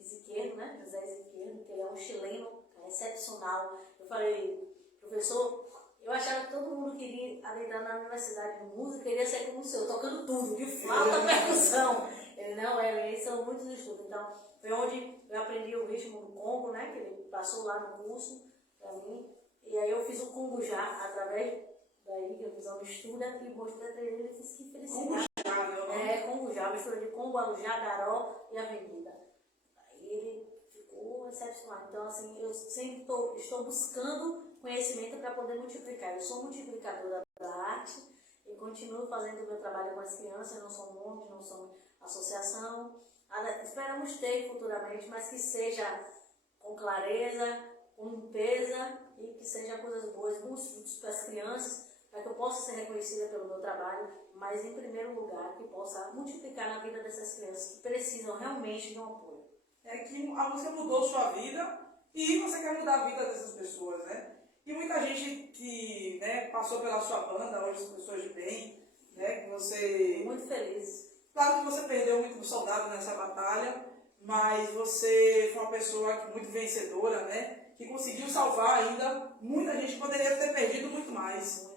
Izquierdo, né, José Izquierdo, que ele é um chileno, excepcional. Eu falei, professor, eu achava que todo mundo queria adentrar na universidade de música, queria ser como o senhor, tocando tudo, de flauta, percussão. Ele não, eles são muitos estudos. Então, foi onde eu aprendi o ritmo do Congo, né, que ele passou lá no curso para mim. E aí eu fiz o Congo já, através daí que eu fiz uma mistura e mostrei para ele, fiz que felicidade. Congo já, mistura de Congo, Alujá, Garó e Avenida. Aí ele ficou excepcional. Então, assim, eu sempre estou buscando conhecimento para poder multiplicar. Eu sou multiplicadora da arte e continuo fazendo o meu trabalho com as crianças. Não sou monte, não sou associação. Esperamos ter futuramente, mas que seja com clareza, com limpeza e que seja coisas boas, bons frutos para as crianças, para que eu possa ser reconhecida pelo meu trabalho, mas em primeiro lugar que possa multiplicar na vida dessas crianças que precisam realmente de um apoio. É que a música mudou sua vida e você quer mudar a vida dessas pessoas, né? E muita gente que, né, passou pela sua banda, hoje são pessoas de bem, né, que você... Muito feliz. Claro que você perdeu muito soldado nessa batalha, mas você foi uma pessoa muito vencedora, né, que conseguiu salvar ainda muita gente que poderia ter perdido muito mais.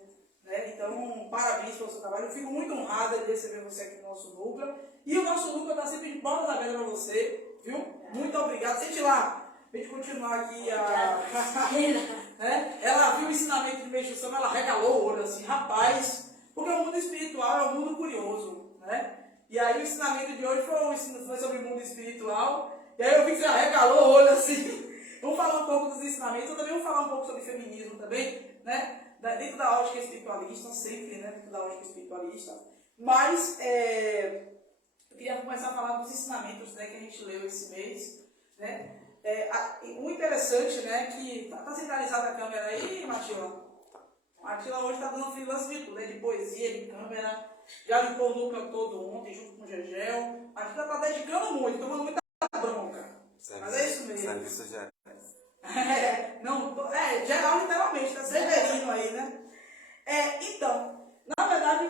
Né? Então, parabéns pelo seu trabalho. Eu fico muito honrada de receber você aqui no nosso núcleo. E o nosso núcleo está sempre de portas abertas para você, viu? Muito obrigado. Sente lá, para a gente continuar aqui né? Ela viu o ensinamento de Meixo Sama, ela regalou o olho assim, rapaz, porque o mundo espiritual é um mundo curioso, né? E aí o ensinamento de hoje foi sobre o mundo espiritual. E aí eu vi que você regalou o olho assim. Vamos falar um pouco dos ensinamentos. Eu também vou falar um pouco sobre feminismo também, né? Dentro da ótica espiritualista, sempre, né? Dentro da ótica espiritualista. Mas eu queria começar a falar dos ensinamentos, né, que a gente leu esse mês, né? O interessante, né, que tá centralizada a câmera aí, Matila. Matila hoje está dando freelance de tudo, né? De poesia, de câmera. Já limpou o núcleo todo ontem, junto com o Gegel. A Matila tá dedicando muito, tomando muita bronca. Mas é isso mesmo. Serviço geral. Geral literalmente, tá severino aí, né? Então, na verdade, o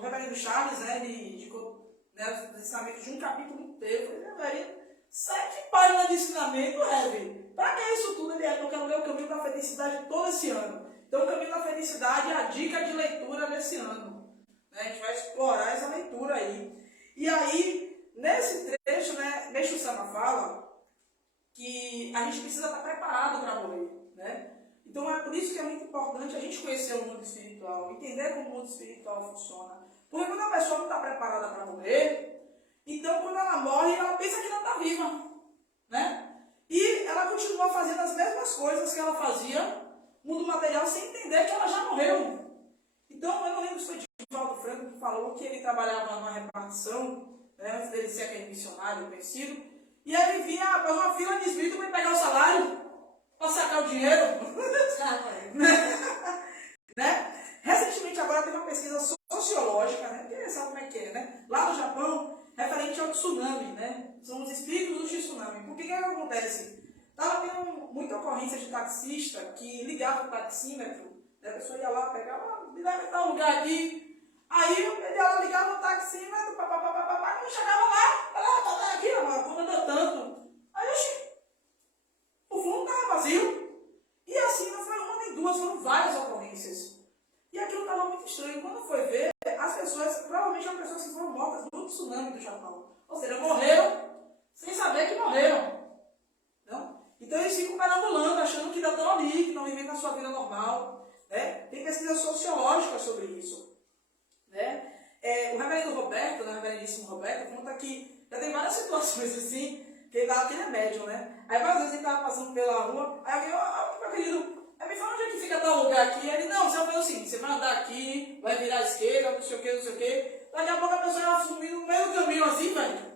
reverendo Charles, né, os ensinamentos de um capítulo inteiro, foi 7 páginas de ensinamento, Heavy. Para que isso tudo? Eu quero ler o Caminho da Felicidade todo esse ano. Então, o Caminho da Felicidade é a dica de leitura desse ano. Né? A gente vai explorar essa leitura aí. E aí, nesse trecho, né, Meixo Sama fala que a gente precisa estar preparado para morrer. Né? Então, é por isso que é muito importante a gente conhecer o mundo espiritual, entender como o mundo espiritual funciona. Porque quando a pessoa não está preparada para morrer, então, quando ela morre, ela pensa que não está viva. Né? E ela continua fazendo as mesmas coisas que ela fazia no mundo material sem entender que ela já morreu. Então, eu não lembro se foi Divaldo Franco que falou que ele trabalhava numa repartição, né, antes dele ser aquele missionário conhecido, e aí ele vinha para uma fila de espírito para pegar o salário, para sacar o dinheiro. Né? Recentemente, agora teve uma pesquisa sociológica, né? Porque sabe como é que é, né? Lá no Japão, referente ao tsunami, né? São os espíritos do tsunami. Por que acontece? Estava tendo muita ocorrência de taxista que ligava o taxímetro, né? A pessoa ia lá, pegava, me leva em tal lugar aqui. Aí ela ligava o taxímetro, quando chegava lá, ela tá aqui, a conta deu tanto. Aí o fundo estava vazio. E assim, não foi uma nem duas, foram várias ocorrências. E aquilo estava muito estranho. Quando foi ver, as pessoas, provavelmente eram pessoas que foram mortas no tsunami do Japão. Ou seja, morreram sem saber que morreram. Não? Então eles ficam perambulando, achando que ainda estão ali, que não vivem na sua vida normal. Né? Tem pesquisas sociológicas sobre isso. Né? O reverendo Roberto, o reverendíssimo Roberto, conta que já tem várias situações assim, que ele é médium, né? Aí várias vezes ele estava passando pela rua, aí alguém, meu querido, me fala onde é que fica tal lugar aqui. Ele, não, você vai fazer o seguinte, você vai andar aqui, vai virar à esquerda, não sei o que, não sei o que. Daqui a pouco a pessoa ia sumindo no meio do caminho assim, velho.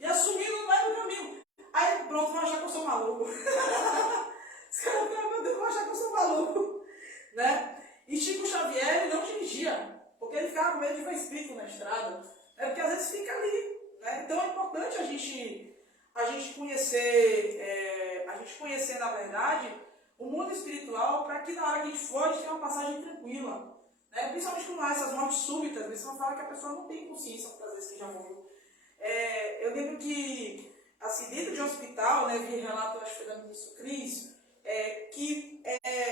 Ia sumindo no meio do caminho. Aí pronto, vão achar que eu sou maluco. Os caras vão achar que eu sou maluco. Né? E Chico Xavier, ele não dirigia, porque ele ficava com medo de ver espírito na estrada. Porque às vezes fica ali. Né? Então é importante a gente conhecer, na verdade, o mundo espiritual, para que na hora que a gente for, a gente tenha uma passagem tranquila. Né? Principalmente com essas mortes súbitas, eles vão falar que a pessoa não tem consciência muitas vezes que já morreu. Eu lembro que, assim, dentro de um hospital, né, vi relato, acho que foi da ministra Cris, que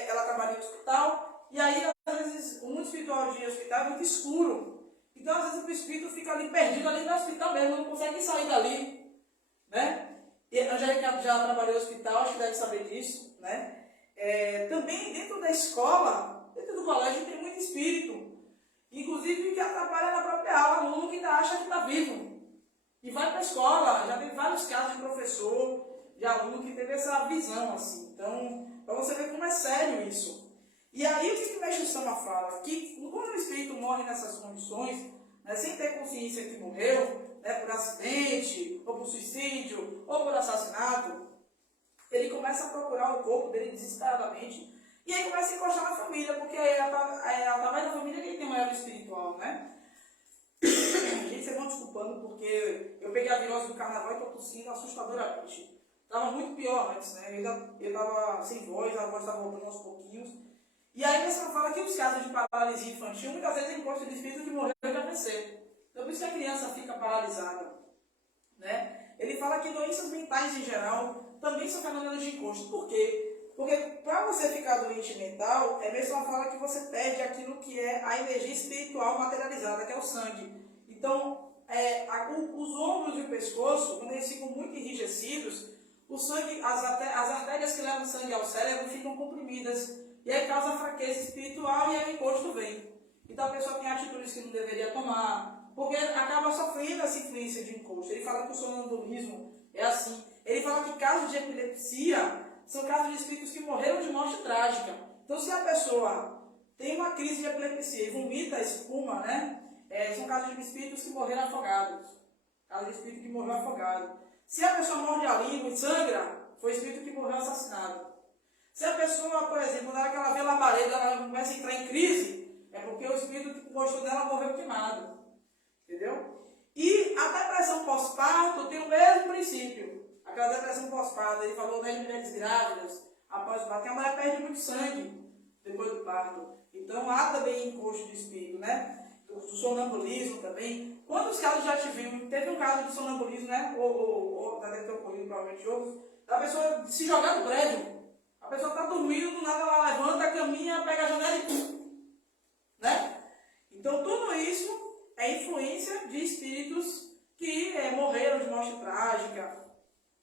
ela trabalha em hospital, e aí, às vezes, o mundo espiritual de hospital é muito escuro. Então, às vezes, o espírito fica ali perdido ali no hospital mesmo, não consegue sair dali. Né? E a Angélica já trabalhou no hospital, acho que deve saber disso. Né? Também, dentro da escola, dentro do colégio, tem muito espírito. Inclusive, que atrapalha na própria aula, aluno que ainda acha que está vivo. E vai para a escola, já tem vários casos de professor, de aluno que teve essa visão, assim. Então, para você ver como é sério isso. E aí, o que Meixo Sama fala? Que quando o espírito morre nessas condições, né, sem ter consciência que morreu, né, por acidente, ou por suicídio, ou por assassinato, ele começa a procurar o corpo dele desesperadamente, e aí começa a encostar na família, porque é através da família que ele tem maior estipiritual, né? Gente, vocês vão desculpando, porque eu peguei a virose do carnaval e estou tossindo assustadoramente. Estava muito pior antes, né? Eu estava sem voz, a voz estava voltando aos pouquinhos. E aí você fala que os casos de paralisia infantil, muitas vezes é encosto de espírito que morreu de AVC. Então por isso que a criança fica paralisada. Né? Ele fala que doenças mentais em geral também são fenômenos de encosto. Por quê? Porque para você ficar doente mental, mesmo fala que você perde aquilo que é a energia espiritual materializada, que é o sangue. Então, os ombros e o pescoço, quando eles ficam muito enrijecidos, o sangue, as artérias que levam sangue ao cérebro ficam comprimidas. E aí causa fraqueza espiritual e aí o encosto vem. Então a pessoa tem atitudes que não deveria tomar, porque acaba sofrendo essa influência de encosto. Ele fala que o sonambulismo é assim. Ele fala que casos de epilepsia são casos de espíritos que morreram de morte trágica. Então se a pessoa tem uma crise de epilepsia e vomita espuma, né? São casos de espíritos que morreram afogados. Caso de espírito que morreu afogado. Se a pessoa morde a língua e sangra, foi espírito que morreu assassinado. Se a pessoa, por exemplo, na hora que ela vê a labareda, ela começa a entrar em crise, é porque o espírito que gostou dela morreu queimado. Entendeu? E a depressão pós-parto tem o mesmo princípio. Aquela depressão pós-parto, ele falou das mulheres grávidas, após o parto, que a mulher perde muito sangue depois do parto. Então há também encosto de espírito, né? do sonambulismo também. Quantos casos já tivemos? Teve um caso de sonambulismo, né? Ou deve ter ocorrido provavelmente outros, da pessoa se jogar no prédio. A pessoa está dormindo, do nada ela levanta, caminha, pega a janela e... né? Então tudo isso é influência de espíritos que morreram de morte trágica.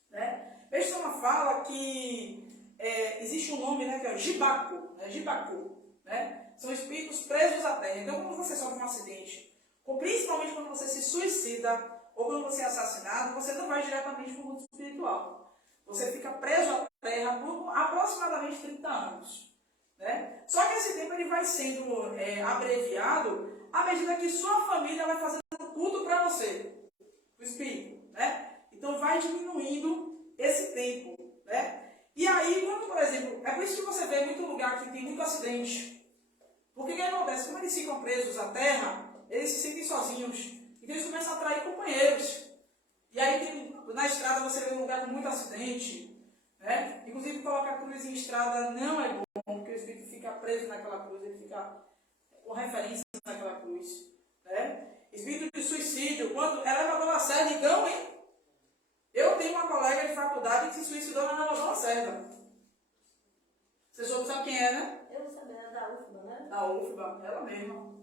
Né? Pessoa fala que existe um nome, né, que é Jibaku, né? Jibaku, né? São espíritos presos à terra. Então quando você sofre um acidente, principalmente quando você se suicida ou quando você é assassinado, você não vai diretamente para o mundo espiritual. Você fica preso à terra por aproximadamente 30 anos. Né? Só que esse tempo ele vai sendo abreviado à medida que sua família vai fazendo culto para você, o espírito. Né? Então vai diminuindo esse tempo. Né? E aí, quando, por exemplo, é por isso que você vê muito lugar que tem muito acidente. Porque o que acontece? Como eles ficam presos à terra, eles se sentem sozinhos. Então eles começam a atrair companheiros. E aí na estrada você vê um lugar com muito acidente. Né? Inclusive colocar cruz em estrada não é bom, porque o espírito fica preso naquela cruz, ele fica com referência naquela cruz. Né? Espírito de suicídio, quando elevador Lacerda, então, hein? Eu tenho uma colega de faculdade que se suicidou na elevador Lacerda. Você sabe quem é, né? Eu não sabia, era da UFBA, né? Da UFBA, ela mesma.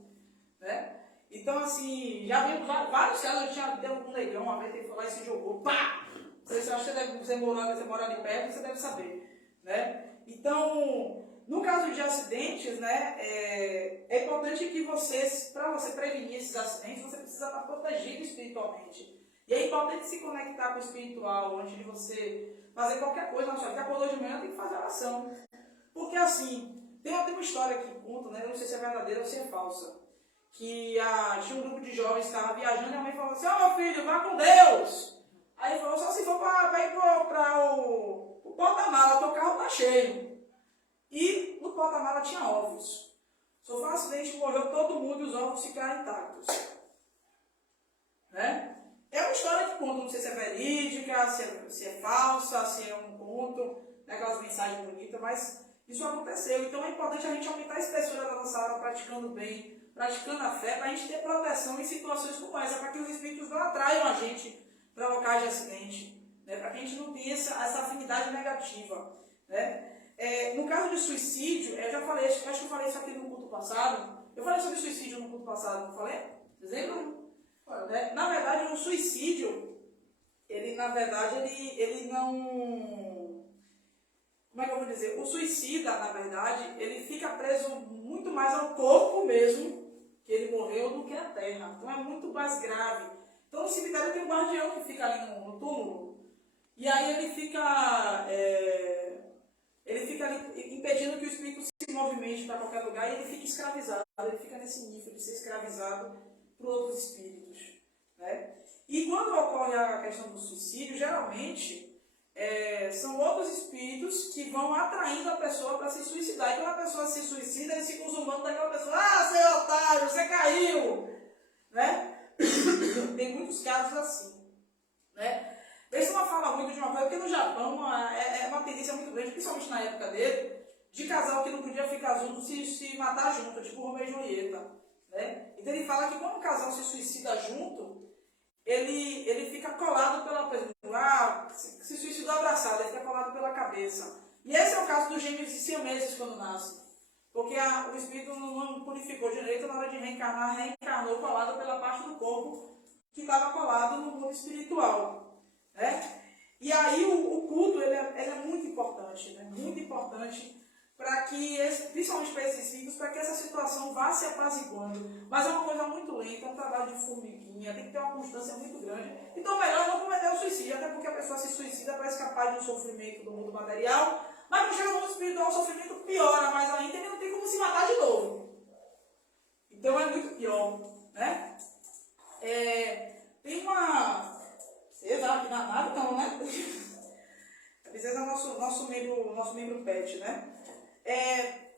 Né? Então, assim, já vi vários casos. Deu um negão uma vez, ele foi lá e se jogou. Pá! Você acha que você mora ali perto, você deve saber. Né? Então, no caso de acidentes, né, é importante que para você prevenir esses acidentes, você precisa estar protegido espiritualmente. E é importante se conectar com o espiritual antes de você fazer qualquer coisa na sua vida. Acordou de manhã, tem que fazer oração. Porque, assim, tem uma história que conta, né, eu não sei se é verdadeira ou se é falsa, que tinha um grupo de jovens que estava viajando e a mãe falou assim: meu filho, vá com Deus. Aí ele falou: só se for para ir para o porta-mala, o teu carro está cheio. E no porta-mala tinha ovos. Sofreu um acidente, morreu todo mundo e os ovos ficaram intactos. Né? É uma história que conta, não sei se é verídica, se é falsa, se é um conto, né, aquelas mensagens bonitas, mas isso aconteceu. Então é importante a gente aumentar a espessura da nossa aura praticando bem, praticando a fé, para a gente ter proteção em situações como essa, para que os espíritos não atraiam a gente para locais de acidente, né? Para que a gente não tenha essa afinidade negativa. Né? No caso de suicídio, eu já falei, acho que eu falei isso aqui no culto passado. Eu falei sobre suicídio no culto passado, não falei? Vocês lembram? Né? Na verdade, o suicídio, ele não... Como é que eu vou dizer? O suicida, na verdade, ele fica preso muito mais ao corpo mesmo, que ele morreu, do que à terra. Então é muito mais grave. Então no cemitério tem um guardião que fica ali no túmulo. E aí ele fica ali impedindo que o espírito se movimente para qualquer lugar e ele fica escravizado. Ele fica nesse nível de ser escravizado por outros espíritos. Né? E quando ocorre a questão do suicídio, geralmente são outros espíritos que vão atraindo a pessoa para se suicidar. E quando a pessoa se suicida, eles ficam zombando daquela pessoa: ah, você é otário, você caiu! Né? Tem muitos casos assim. Né? Esse não fala muito de uma coisa, porque no Japão é uma tendência muito grande, principalmente na época dele, de casal que não podia ficar junto, se matar junto, tipo Romeu e Julieta. Né? Então ele fala que quando o casal se suicida junto, ele fica colado pela pessoa. Se suicidou abraçado, ele fica colado pela cabeça. E esse é o caso dos gêmeos siameses quando nascem. Porque o espírito não purificou direito, na hora de reencarnar, reencarnou colado pela parte do corpo que estava colado no mundo espiritual. Né? E aí o culto ele é muito importante, né? Muito importante para que, principalmente para esses espíritos, para que essa situação vá se apaziguando. Mas é uma coisa muito lenta, é um trabalho de formiguinha, tem que ter uma constância muito grande. Então melhor não cometer o suicídio, até porque a pessoa se suicida para escapar de um sofrimento do mundo material, mas quando chega no mundo espiritual o sofrimento piora mais ainda e não tem como se matar de novo. Então é muito pior. Né? Tem uma... Vocês aqui na nave, então, né? A princesa é nosso membro pet, né?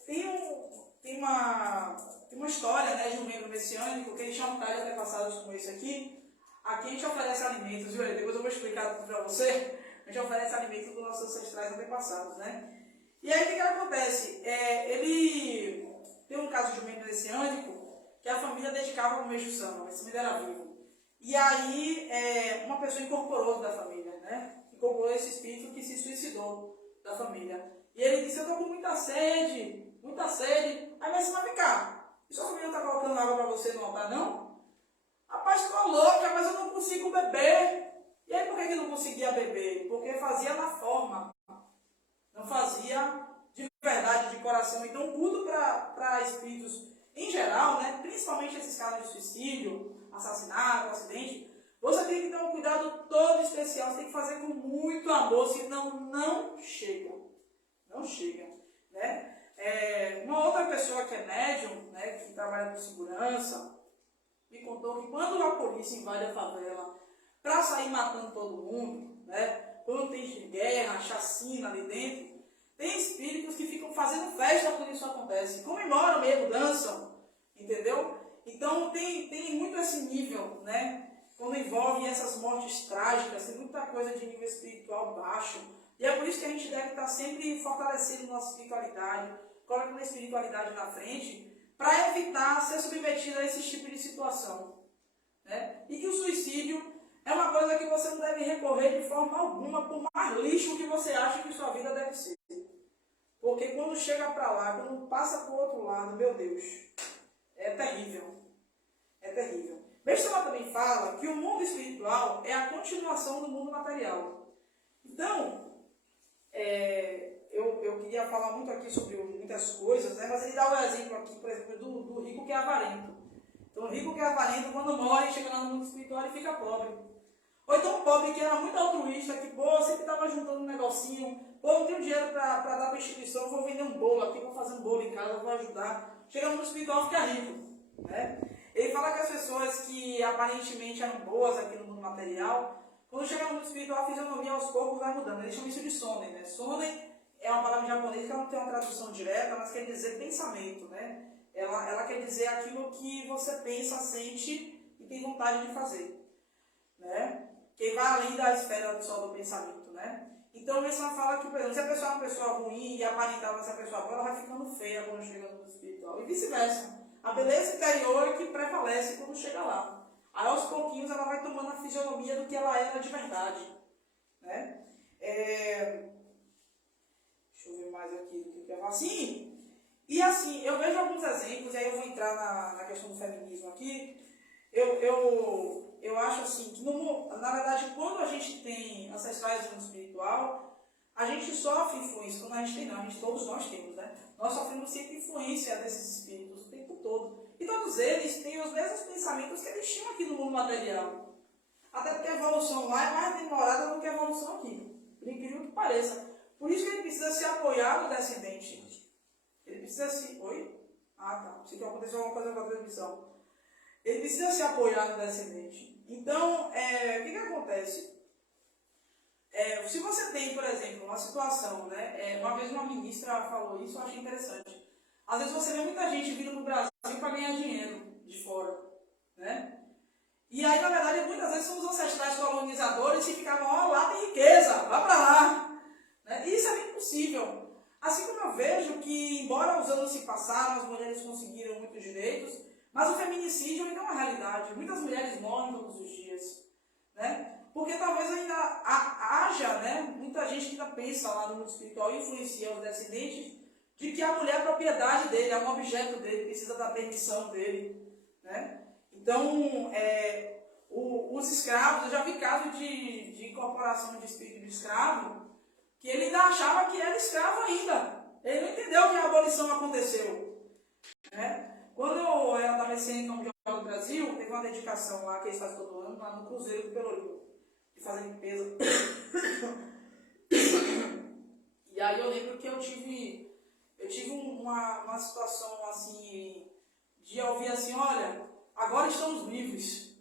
Tem uma história, né, de um membro messiânico que eles chamam de antepassados como esse aqui. Aqui a gente oferece alimentos, viu? Depois eu vou explicar tudo para você. A gente oferece alimentos dos nossos ancestrais antepassados, né? E aí o que acontece? Ele tem um caso de um membro messiânico que a família dedicava ao Meixo Sama, esse ainda era vivo. E aí, uma pessoa incorporou da família, né? Incorporou esse espírito que se suicidou da família. E ele disse, eu estou com muita sede, muita sede. Aí Messi vai ficar. E sua família não está colocando água para você no altar, não? Rapaz, estou louca, mas eu não consigo beber. E aí, por que ele não conseguia beber? Porque fazia na forma. Não fazia de verdade, de coração. Então, o culto para espíritos em geral, né, principalmente esses casos de suicídio, assassinato, acidente, você tem que ter um cuidado todo especial. Você tem que fazer com muito amor, senão não chega. Não chega. Né? Uma outra pessoa que é médium, né, que trabalha com segurança, me contou que quando a polícia invade a favela para sair matando todo mundo, né, quando tem guerra, chacina ali dentro, tem espíritos que ficam fazendo festa quando isso acontece, comemoram mesmo, dançam, entendeu? Então tem muito esse nível, né? Quando envolve essas mortes trágicas, tem muita coisa de nível espiritual baixo. E é por isso que a gente deve estar sempre fortalecendo nossa espiritualidade, colocando a espiritualidade na frente, para evitar ser submetido a esse tipo de situação. Né? E que o suicídio é uma coisa que você não deve recorrer de forma alguma, por mais lixo que você acha que sua vida deve ser. Porque quando chega para lá, quando passa para o outro lado, meu Deus, é terrível. É terrível. Mestre Sama também fala que o mundo espiritual é a continuação do mundo material. Então, eu queria falar muito aqui sobre muitas coisas, né? Mas ele dá um exemplo aqui, por exemplo, do rico que é avarento. Então, o rico que é avarento, quando morre, chega lá no mundo espiritual e fica pobre. Ou então o pobre que era muito altruísta, que, sempre estava juntando um negocinho, não tenho dinheiro para dar para a instituição, vou vender um bolo aqui, vou fazer um bolo em casa, vou ajudar. Chega no mundo espiritual e fica rico. Né? Ele fala que as pessoas que aparentemente eram boas aqui no mundo material, quando chega no mundo espiritual, a fisionomia aos poucos vai mudando. Eles chamam isso de sonen. Né? Sonen é uma palavra em japonês que ela não tem uma tradução direta, mas quer dizer pensamento. Né? Ela quer dizer aquilo que você pensa, sente e tem vontade de fazer. Né? Que vai além da esfera só do pensamento. Né? Então, o Messi fala que, por exemplo, se a pessoa é uma pessoa ruim e aparentava essa pessoa boa, ela vai ficando feia quando chega no mundo espiritual. E vice-versa. A beleza interior é que prevalece quando chega lá. Aí, aos pouquinhos, ela vai tomando a fisionomia do que ela era de verdade. Né? Deixa eu ver mais aqui do que eu quero falar. Sim, e assim, eu vejo alguns exemplos, e aí eu vou entrar na questão do feminismo aqui. Eu acho assim, que na verdade, quando a gente tem ancestrais do mundo espiritual, a gente sofre influência. Quando a gente tem, não, todos nós temos, né? Nós sofremos sempre influência desses espíritos o tempo todo. E todos eles têm os mesmos pensamentos que eles tinham aqui no mundo material. Até porque a evolução lá é mais demorada do que a evolução aqui. Por incrível que pareça. Por isso que ele precisa se apoiar no descendente. Ele precisa se... Oi? Ah, tá. Se aconteceu alguma coisa com a transmissão. Ele precisa se apoiar no descendente. Então, o que acontece? Se você tem, por exemplo, uma situação, né? Uma vez uma ministra falou isso, eu achei interessante. Às vezes você vê muita gente vindo no Brasil para ganhar dinheiro de fora, né? E aí, na verdade, muitas vezes são os ancestrais colonizadores que ficavam, lá tem riqueza, vá para lá. Né? E isso é bem possível. Assim como eu vejo que, embora os anos se passaram, as mulheres conseguiram muitos direitos, mas o feminicídio ainda é uma realidade. Muitas mulheres morrem todos os dias. Né? Porque talvez ainda haja, né, muita gente que ainda pensa lá no mundo espiritual e influencia os descendentes de que a mulher é propriedade dele, é um objeto dele, precisa da permissão dele. Né? Então, os escravos, eu já vi casos de incorporação de espírito de escravo, que ele ainda achava que era escravo ainda. Ele não entendeu que a abolição aconteceu. Né? Quando eu era da recém como Jornal do Brasil, teve uma dedicação lá que eles fazem todo ano, lá no Cruzeiro do Pelourinho, de fazer limpeza. E aí eu lembro que eu tive uma situação assim, de ouvir assim, olha, agora estamos livres.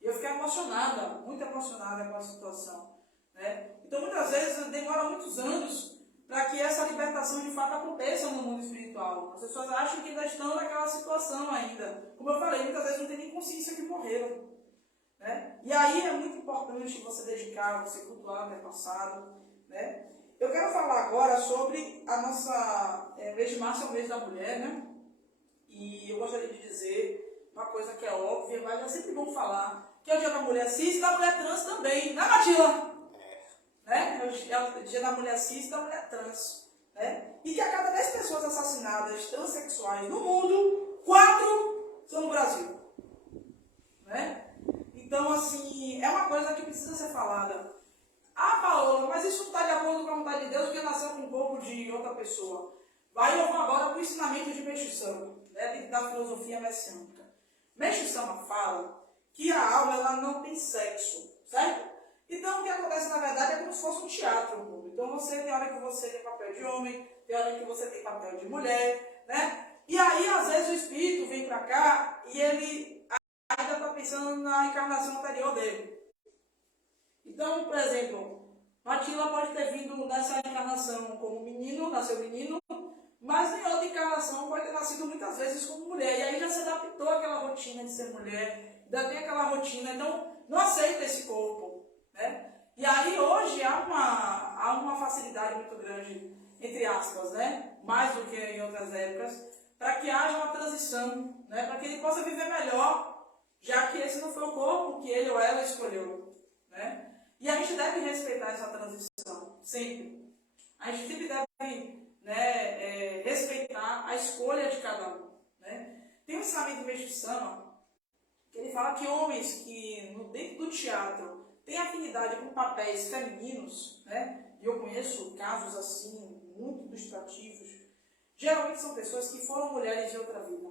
E eu fiquei emocionada, muito emocionada com a situação. Né? Então muitas vezes demora muitos anos para que essa libertação de fato aconteça no mundo espiritual. As pessoas acham que ainda estão naquela situação ainda. Como eu falei, muitas vezes não tem nem consciência que morreram. Né? E aí é muito importante você dedicar, você cultuar o antepassado. Né? Eu quero falar agora sobre a nossa... mês de março é o mês da mulher, né? E eu gostaria de dizer uma coisa que é óbvia, mas é sempre bom falar, que é o dia da mulher cis e da mulher trans também, né, Matila? Né? É o dia da mulher cis e da mulher trans. Né? E que a cada 10 pessoas assassinadas transexuais no mundo, 4 são no Brasil. Né? Então, assim, é uma coisa que precisa ser falada. Ah, Paola, mas isso não está de acordo com a vontade de Deus, porque nasceu com um corpo de outra pessoa. Vai eu vou agora para o ensinamento de Meixo Sama, né, da filosofia messiânica. Meixo Sama fala que a alma ela não tem sexo, certo? Então, o que acontece, na verdade, é como se fosse um teatro. Então, você tem hora que você tem papel de homem, tem hora que você tem papel de mulher, né? E aí, às vezes, o espírito vem para cá e ele ainda está pensando na encarnação anterior dele. Então, por exemplo, Matila pode ter vindo nessa encarnação como menino, nasceu menino, mas em outra encarnação pode ter nascido muitas vezes como mulher. E aí já se adaptou àquela rotina de ser mulher, ainda tem aquela rotina, então não aceita esse corpo. Né? E aí hoje há uma facilidade muito grande, entre aspas, né? Mais do que em outras épocas, para que haja uma transição, né? Para que ele possa viver melhor, já que esse não foi o corpo que ele ou ela escolheu. Né? E a gente deve respeitar essa transição, sempre. A gente sempre deve, né, respeitar a escolha de cada um. Né? Tem um ensinamento do Meixo Sama, que ele fala que homens que dentro do teatro têm afinidade com papéis femininos, né? E eu conheço casos assim, muito ilustrativos, geralmente são pessoas que foram mulheres de outra vida.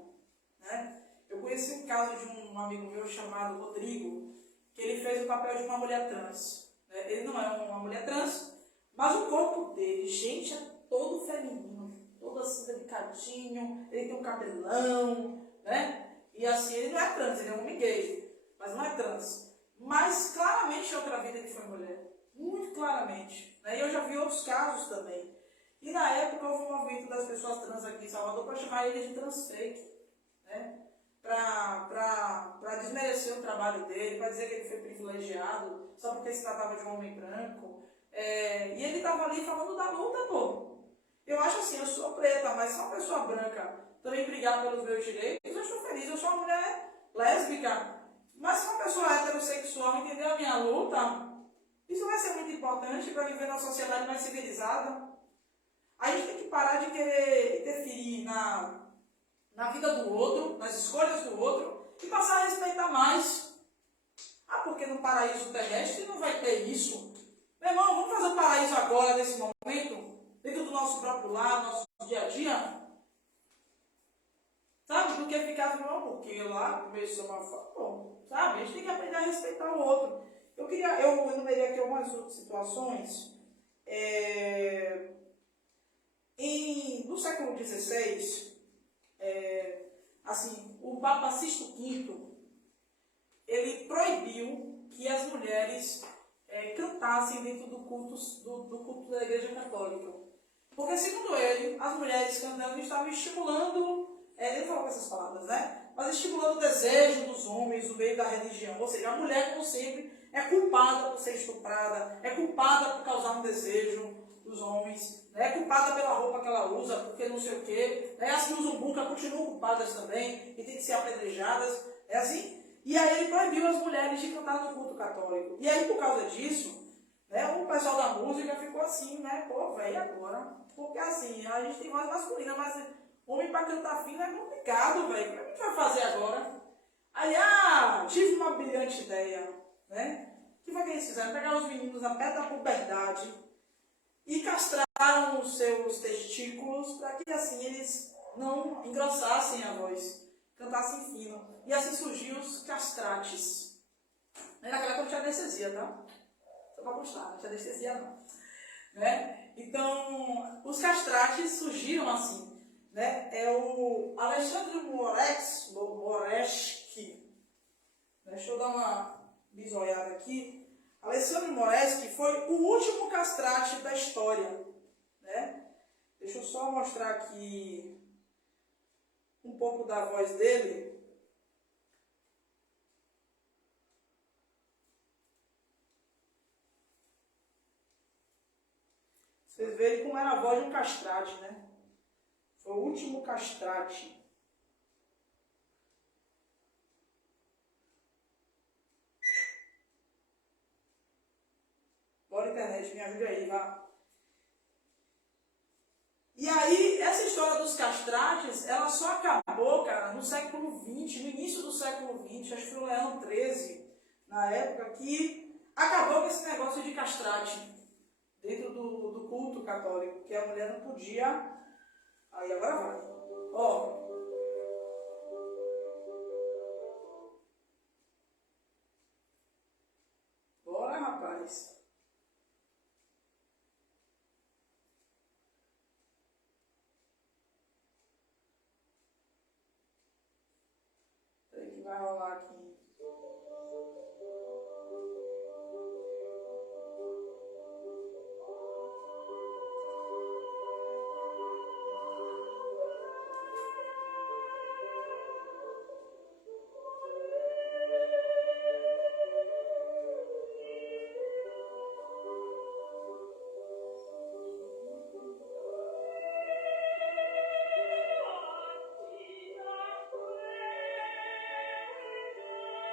Né? Eu conheci um caso de um amigo meu chamado Rodrigo, que ele fez o papel de uma mulher trans. Né? Ele não é uma mulher trans, mas o corpo dele, gente, é todo feminino, todo assim delicadinho, ele tem um cabelão, né? E assim, ele não é trans, ele é um homem gay, mas não é trans. Mas claramente em outra vida ele foi mulher, muito claramente. Né? E eu já vi outros casos também. E na época houve um movimento das pessoas trans aqui em Salvador para chamar ele de transfake, né? Para desmerecer o trabalho dele, para dizer que ele foi privilegiado, só porque se tratava de um homem branco. E ele estava ali falando da luta, pô. Eu acho assim, eu sou preta, mas se uma pessoa branca também brigar pelos meus direitos, eu estou feliz, eu sou uma mulher lésbica. Mas se uma pessoa heterossexual entender a minha luta, isso vai ser muito importante para viver numa sociedade mais civilizada. A gente tem que parar de querer interferir na vida do outro, nas escolhas do outro, e passar a respeitar mais. Ah, porque no paraíso terrestre não vai ter isso. Meu irmão, vamos fazer o paraíso agora, nesse momento, dentro do nosso próprio lar, nosso dia a dia. Sabe, do que ficar não, porque lá começou uma forma. Bom, sabe, a gente tem que aprender a respeitar o outro. Eu enumerei aqui algumas outras situações. No século XVI, assim, o Papa Sisto V, ele proibiu que as mulheres cantassem dentro do culto da Igreja Católica. Porque, segundo ele, as mulheres cantando estavam estimulando, ele não falou com essas palavras, né? Mas estimulando o desejo dos homens no meio da religião. Ou seja, a mulher, como sempre, é culpada por ser estuprada, é culpada por causar um desejo dos homens, né? É culpada pela roupa que ela usa, porque não sei o quê. Né? As que usam burca continuam culpadas também e têm que ser apedrejadas. É assim? E aí ele proibiu as mulheres de cantar no culto católico. E aí, por causa disso, né, o pessoal da música ficou assim, né? Pô, velho, agora. Porque assim, a gente tem voz masculina, mas homem para cantar fino é complicado, velho. O que a gente vai fazer agora? Aí, tive uma brilhante ideia, né? O que foi que eles fizeram? Pegaram os meninos a pé da puberdade e castraram os seus testículos para que assim eles não engrossassem a voz, cantassem fino. E assim surgiu os castrates. Naquela época não tinha anestesia, tá? Só para mostrar, não tinha anestesia não. Né? Então, os castrates surgiram assim. Né? É o Alexandre Moresky. Deixa eu dar uma bisoiada aqui. Alexandre Moresky foi o último castrate da história. Né? Deixa eu só mostrar aqui um pouco da voz dele. Vocês verem como era a voz de um castrate, né? Foi o último castrate. Bora internet, me ajude aí, vá. E aí, essa história dos castrates, ela só acabou, cara, no século XX, no início do século XX, acho que foi o Leão XIII, na época, que acabou com esse negócio de castrate dentro do culto católico, que a mulher não podia. Aí agora vai. Ó. Bora, rapaz. Peraí que vai rolar aqui.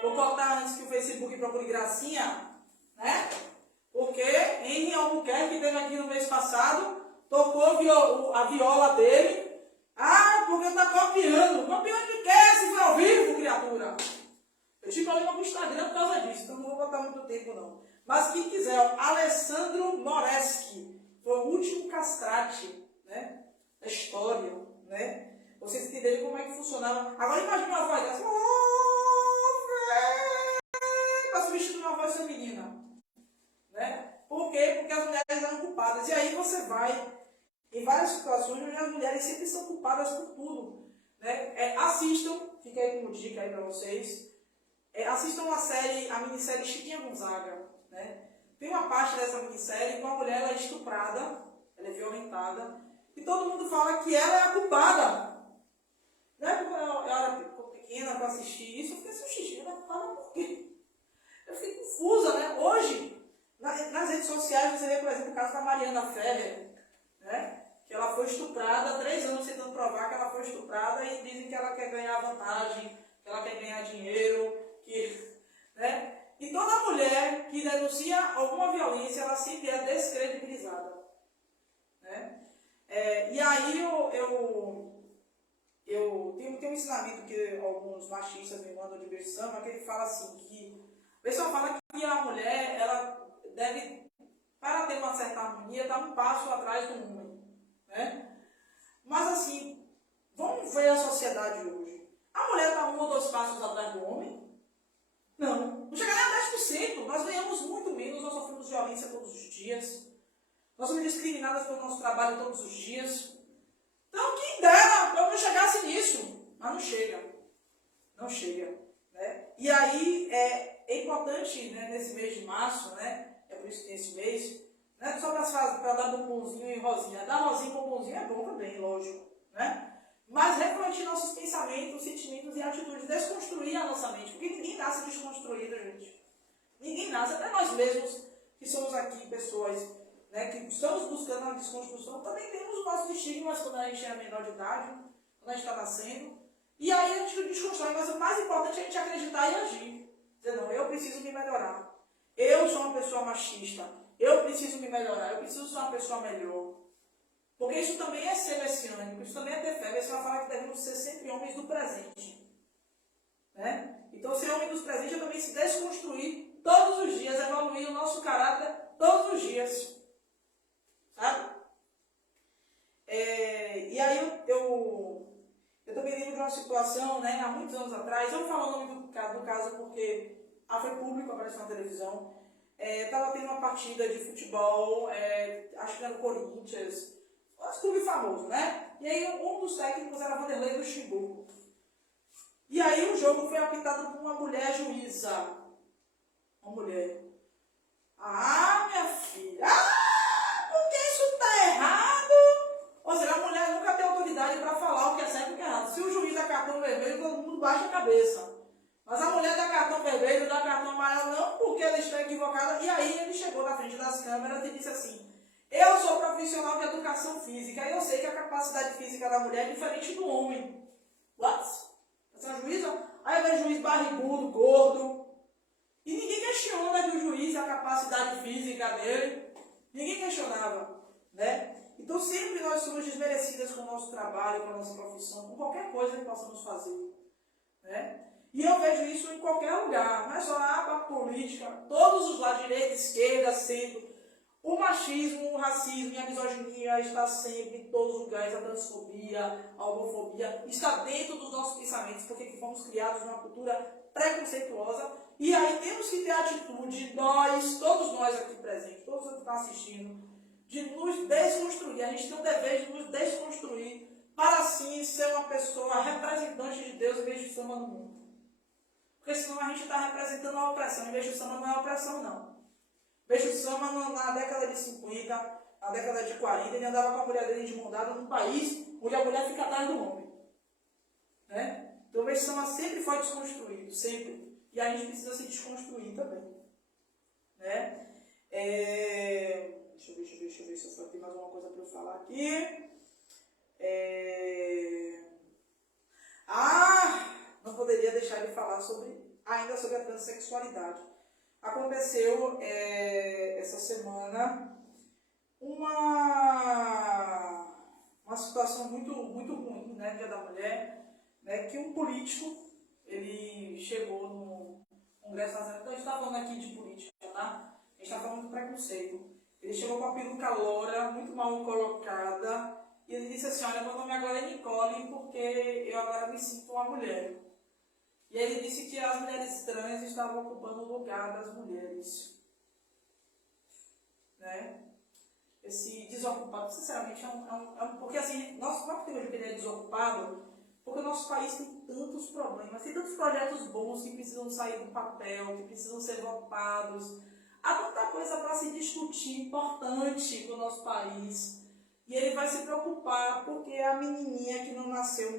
Vou cortar antes que o Facebook procure gracinha, né? Porque Henry Albuquerque, que teve aqui no mês passado, tocou a viola dele. Ah, porque tá copiando. Copiando de quê? Se for ao vivo, criatura. Eu tive problema com o Instagram por causa disso, então não vou botar muito tempo não. Mas quem quiser, ó, Alessandro Moreschi, foi o último castrate, né, da história, né? Vocês entenderem como é que funcionava. Agora imagine uma voz dessa. Para substituir uma voz feminina, né? Por quê? Porque as mulheres eram culpadas. E aí você vai em várias situações onde as mulheres sempre são culpadas por tudo, né? Assistam, fica aí como dica aí para vocês. Assistam a minissérie Chiquinha Gonzaga, né? Tem uma parte dessa minissérie que uma mulher ela é estuprada, ela é violentada, e todo mundo fala que ela é a culpada. Né? Quando eu era pequena para assistir isso, eu fiquei assim, ela é culpada por quê? Eu fiquei confusa, né? Hoje, nas redes sociais, você vê, por exemplo, o caso da Mariana Ferrer, né? Que ela foi estuprada, 3 anos tentando provar que ela foi estuprada e dizem que ela quer ganhar vantagem, que ela quer ganhar dinheiro, né? E toda mulher que denuncia alguma violência, ela sempre é descredibilizada, né? E aí eu tenho um ensinamento que alguns machistas me mandam de Bersama, que ele fala assim, que o pessoal fala que a mulher, ela deve, para ter uma certa harmonia, dar um passo atrás do homem, né? Mas assim, vamos ver a sociedade hoje. A mulher está 1 ou 2 passos atrás do homem? Não chega nem a 10%. Nós ganhamos muito menos, nós sofremos violência todos os dias. Nós somos discriminadas pelo nosso trabalho todos os dias. Então, quem dera eu não chegasse nisso. Mas não chega. Não chega. Né? E aí, é importante, né, nesse mês de março, né, é por isso que tem esse mês, né, só para dar bombonzinho e rosinha. Dar rosinha e bombonzinho é bom também, lógico. Né? Mas refletir nossos pensamentos, sentimentos e atitudes, desconstruir a nossa mente. Porque ninguém nasce desconstruído, gente. Ninguém nasce, até nós mesmos, que somos aqui pessoas, né, que estamos buscando a desconstrução, também temos os nossos estigmas quando a gente é menor de idade, quando a gente está nascendo. E aí a gente desconstrói, mas o mais importante é a gente acreditar e agir. Dizer, não, eu preciso me melhorar. Eu sou uma pessoa machista. Eu preciso me melhorar. Eu preciso ser uma pessoa melhor. Porque isso também é ser messiânico, isso também é ter fé. Você vai falar que devemos ser sempre homens do presente. Né? Então, ser homem dos presentes é também se desconstruir todos os dias, evoluir o nosso caráter todos os dias. Sabe? E aí eu também lembro de uma situação, né, há muitos anos atrás, eu não falo o nome do caso porque foi público, apareceu na televisão. Estava tendo uma partida de futebol, acho que era o Corinthians, um clube famoso, né? E aí um dos técnicos era Vanderlei Luxemburgo. E aí o jogo foi apitado por uma mulher juíza. Uma mulher. Ah, minha filha! Ah, porque isso está errado! Ou seja, a mulher nunca tem autoridade para falar o que é certo e o que é errado. Se o juiz dá cartão vermelho, todo mundo baixa a cabeça. Mas a mulher dá cartão vermelho, dá cartão amarelo, não, porque ela está equivocada. E aí ele chegou na frente das câmeras e disse assim: eu sou profissional de educação física e eu sei que a capacidade física da mulher é diferente do homem. What? Essa juíza? Aí vem o juiz barrigudo, gordo. E ninguém questiona que o juiz exercício, a capacidade física dele, ninguém questionava, né? Então sempre nós somos desmerecidas com o nosso trabalho, com a nossa profissão, com qualquer coisa que possamos fazer, né? E eu vejo isso em qualquer lugar, não é só a política, todos os lados, direita, esquerda, centro. O machismo, o racismo e a misoginia está sempre em todos os lugares, a transfobia, a homofobia, está dentro dos nossos pensamentos, porque fomos criados numa cultura preconceituosa. E aí temos que ter a atitude, nós, todos nós aqui presentes, todos que estão assistindo, de nos desconstruir. A gente tem o dever de nos desconstruir para assim ser uma pessoa representante de Deus em vez de samba no mundo. Porque senão a gente está representando a opressão, em vez de samba não é opressão não. Veja o Sama na década de 50, na década de 40, ele andava com a mulher dele de mão dada num país onde a mulher fica atrás do homem. Né? Então o Sama sempre foi desconstruído, sempre. E a gente precisa se desconstruir também. Né? Deixa eu ver se eu só tenho mais alguma coisa para eu falar aqui. Não poderia deixar de falar ainda sobre a transexualidade. Aconteceu essa semana uma situação muito, muito ruim, né, Dia da Mulher, né, que um político, ele chegou no Congresso Nacional, então a gente está falando aqui de política, tá? A gente está falando de preconceito. Ele chegou com a peruca loura, muito mal colocada, e ele disse assim, olha, meu nome agora é Nicole, porque eu agora me sinto uma mulher. E ele disse que as mulheres trans estavam ocupando o lugar das mulheres. Né? Esse desocupado, sinceramente, porque assim, nós não temos que ele é desocupado, porque o nosso país tem tantos problemas, tem tantos projetos bons que precisam sair do papel, que precisam ser votados. Há tanta coisa para se discutir, importante para o nosso país. E ele vai se preocupar porque a menininha que não nasceu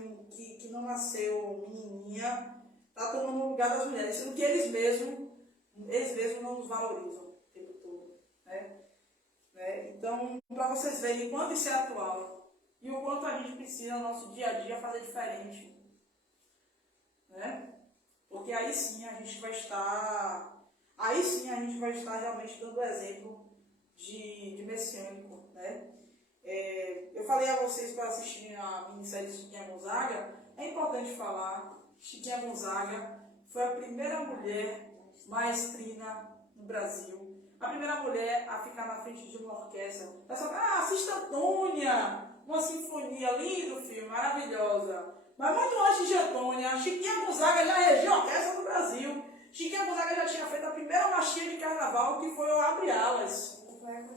menininha, está tomando o lugar das mulheres, sendo que eles mesmos não nos valorizam o tempo todo. Né? Então, para vocês verem o quanto isso é atual e o quanto a gente precisa no nosso dia a dia fazer diferente. Né? Porque aí sim a gente vai estar realmente dando exemplo de messiânico. Né? Eu falei a vocês para assistirem a minissérie de Chiquinha Gonzaga, é importante falar. Chiquinha Gonzaga foi a primeira mulher maestrina no Brasil. A primeira mulher a ficar na frente de uma orquestra. O pessoal fala, assista Antônia, uma sinfonia, lindo filme, maravilhosa. Mas muito antes de Antônia, Chiquinha Gonzaga já regia a orquestra no Brasil. Chiquinha Gonzaga já tinha feito a primeira marchinha de carnaval, que foi o Abre Alas. Na verdade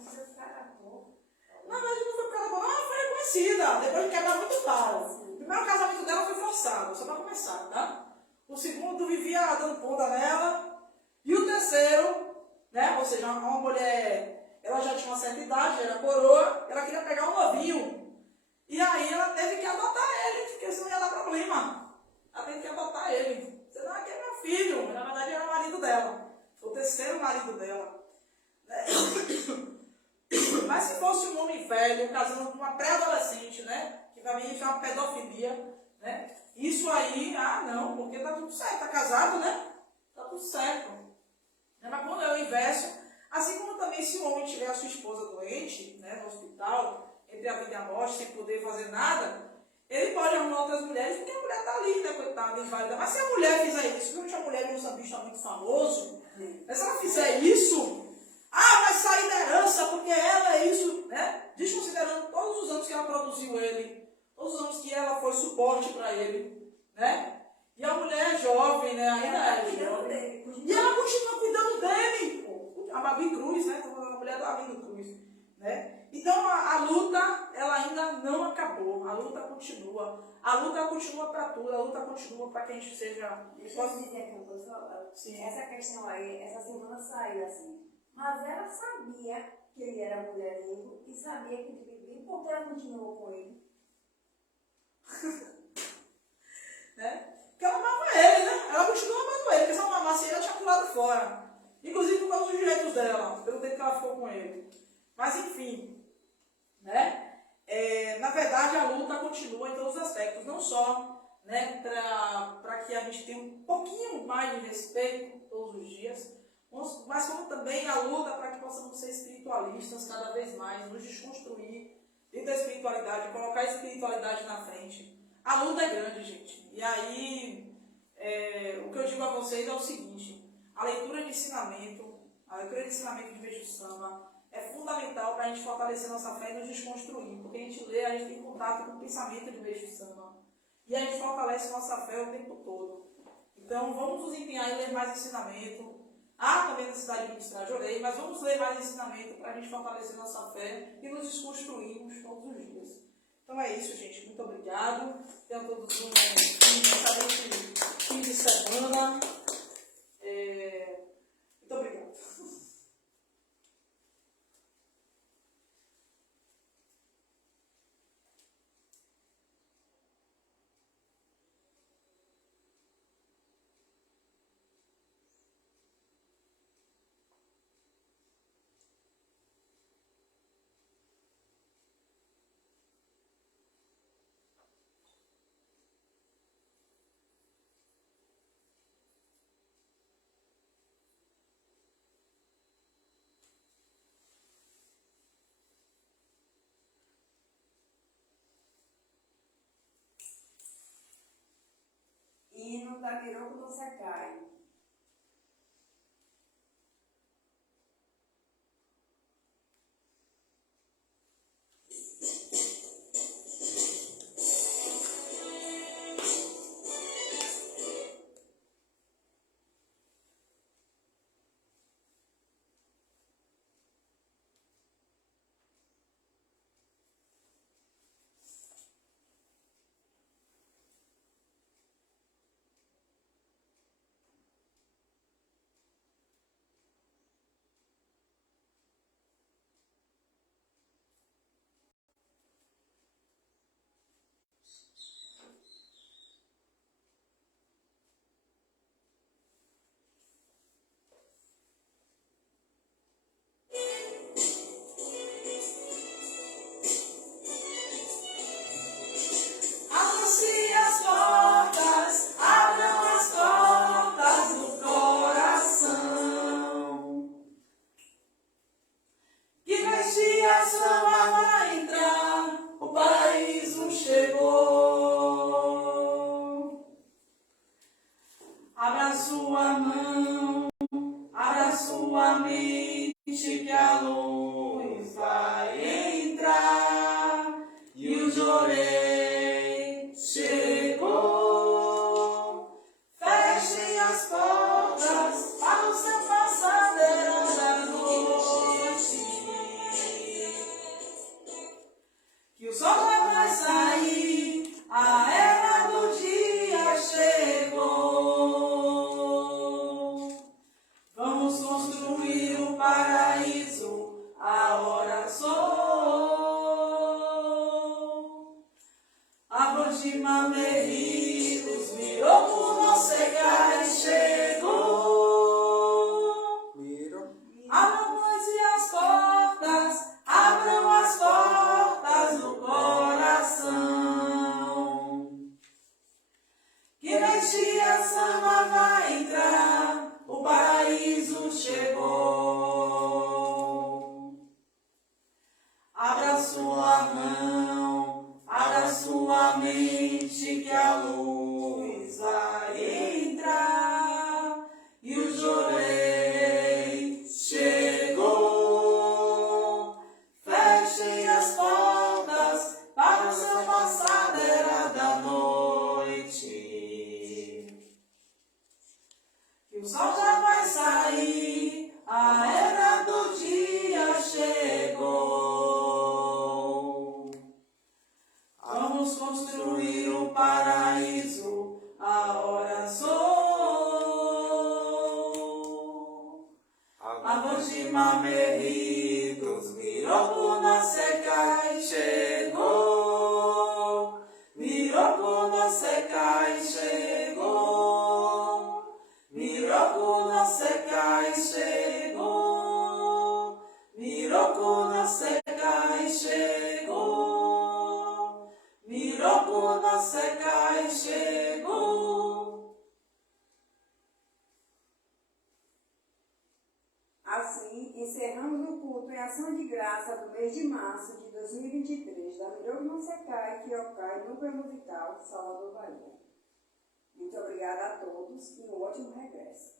não foi por causa ela foi reconhecida, depois de quebrar muito pau. O primeiro casamento dela foi forçado, só para começar, tá? O segundo vivia dando ponta nela. E o terceiro, né? Ou seja, uma mulher, ela já tinha uma certa idade, já era coroa, ela queria pegar um novinho. E aí ela teve que adotar ele, porque senão ia dar problema. Ela teve que adotar ele. Senão aqui é meu filho, na verdade era o marido dela. Foi o terceiro marido dela. Mas se fosse um homem velho, casando com uma pré-adolescente, né? Que pra mim isso é uma pedofilia, né? Isso aí, não, porque tá tudo certo, tá casado, né? Tá tudo certo. Mas quando é o inverso, assim como também se o homem tiver a sua esposa doente, né, no hospital, entre a vida e a morte, sem poder fazer nada, ele pode arrumar outras mulheres, porque a mulher tá ali, né, coitada, inválida. Mas se a mulher fizer isso, principalmente a mulher de um sambista muito famoso, mas se ela fizer isso, vai sair da herança, porque ela é isso, né? Desconsiderando todos os anos que ela produziu ele, todos os anos que ela foi suporte para ele, né? E a mulher é jovem, né? Ainda é jovem. E ela continua cuidando dele. Pô. A Babi Cruz, né? Estou falando da mulher do Arlindo Cruz, né? Então a luta, ela ainda não acabou. A luta continua. A luta continua para tudo. A luta continua para que a gente seja... Deixa eu dizer aqui uma coisa. Sim. Essa questão aí, essa semana saiu assim. Mas ela sabia que ele era mulherengo e sabia que ele porque ela continuou com ele. Né? Porque ela amava ele, né? Ela continua amando ele, porque se ela não amasse ele, ela tinha pulado fora. Inclusive por causa dos direitos dela, pelo tempo que ela ficou com ele. Mas enfim, né? Na verdade a luta continua em todos os aspectos, não só, né, para que a gente tenha um pouquinho mais de respeito todos os dias, mas como também a luta para que possamos ser espiritualistas cada vez mais, nos desconstruir dentro da espiritualidade, colocar a espiritualidade na frente. A luta é grande, gente. E aí, o que eu digo a vocês é o seguinte: a leitura de ensinamento de Meixo Sama é fundamental para a gente fortalecer nossa fé e nos desconstruir, porque a gente lê, a gente tem contato com o pensamento de Meixo Sama e a gente fortalece nossa fé o tempo todo. Então, vamos nos empenhar em ler mais ensinamento. Há também necessidade de ministrar, jorei, mas vamos ler mais ensinamento para a gente fortalecer nossa fé e nos desconstruirmos todos os dias. Então é isso, gente. Muito obrigado. Tenham todos um excelente fim de semana. Muito obrigado. Hino da Miroku no Sekai. Abra sua mão, abra sua mente, que a luz vai entrar. E o Jorei chegou. Fechem as portas para o seu passadeira da noite. Que o sol já vai sair, a era do dia chegou. Vamos construir um paraíso, a hora sou. A de Mameri, os mirocos não secar chegou. Abram as portas, abram as portas do coração. Que Meixia Sama vai entrar, o paraíso chegou. Abra sua mão, abra sua mente, que a luz vai entrar. E o Jorei chegou. Fechem as portas para o seu passadeira da noite. E o sol já vai sair, a era do dia chegou. Vamos construir um paraíso, a hora sou. A de Mameri, dos mirocos na secai chegou. Miroco na secai chegou. Miroco na secai chegou. Miroco na secai chegou. Miroco na secai chegou. encerramos o culto em ação de graça do mês de março de 2023 da Miroco Nosecai, Kiocai, Núcleo Musical, Salvador, Bahia. Muito obrigada a todos e um ótimo regresso.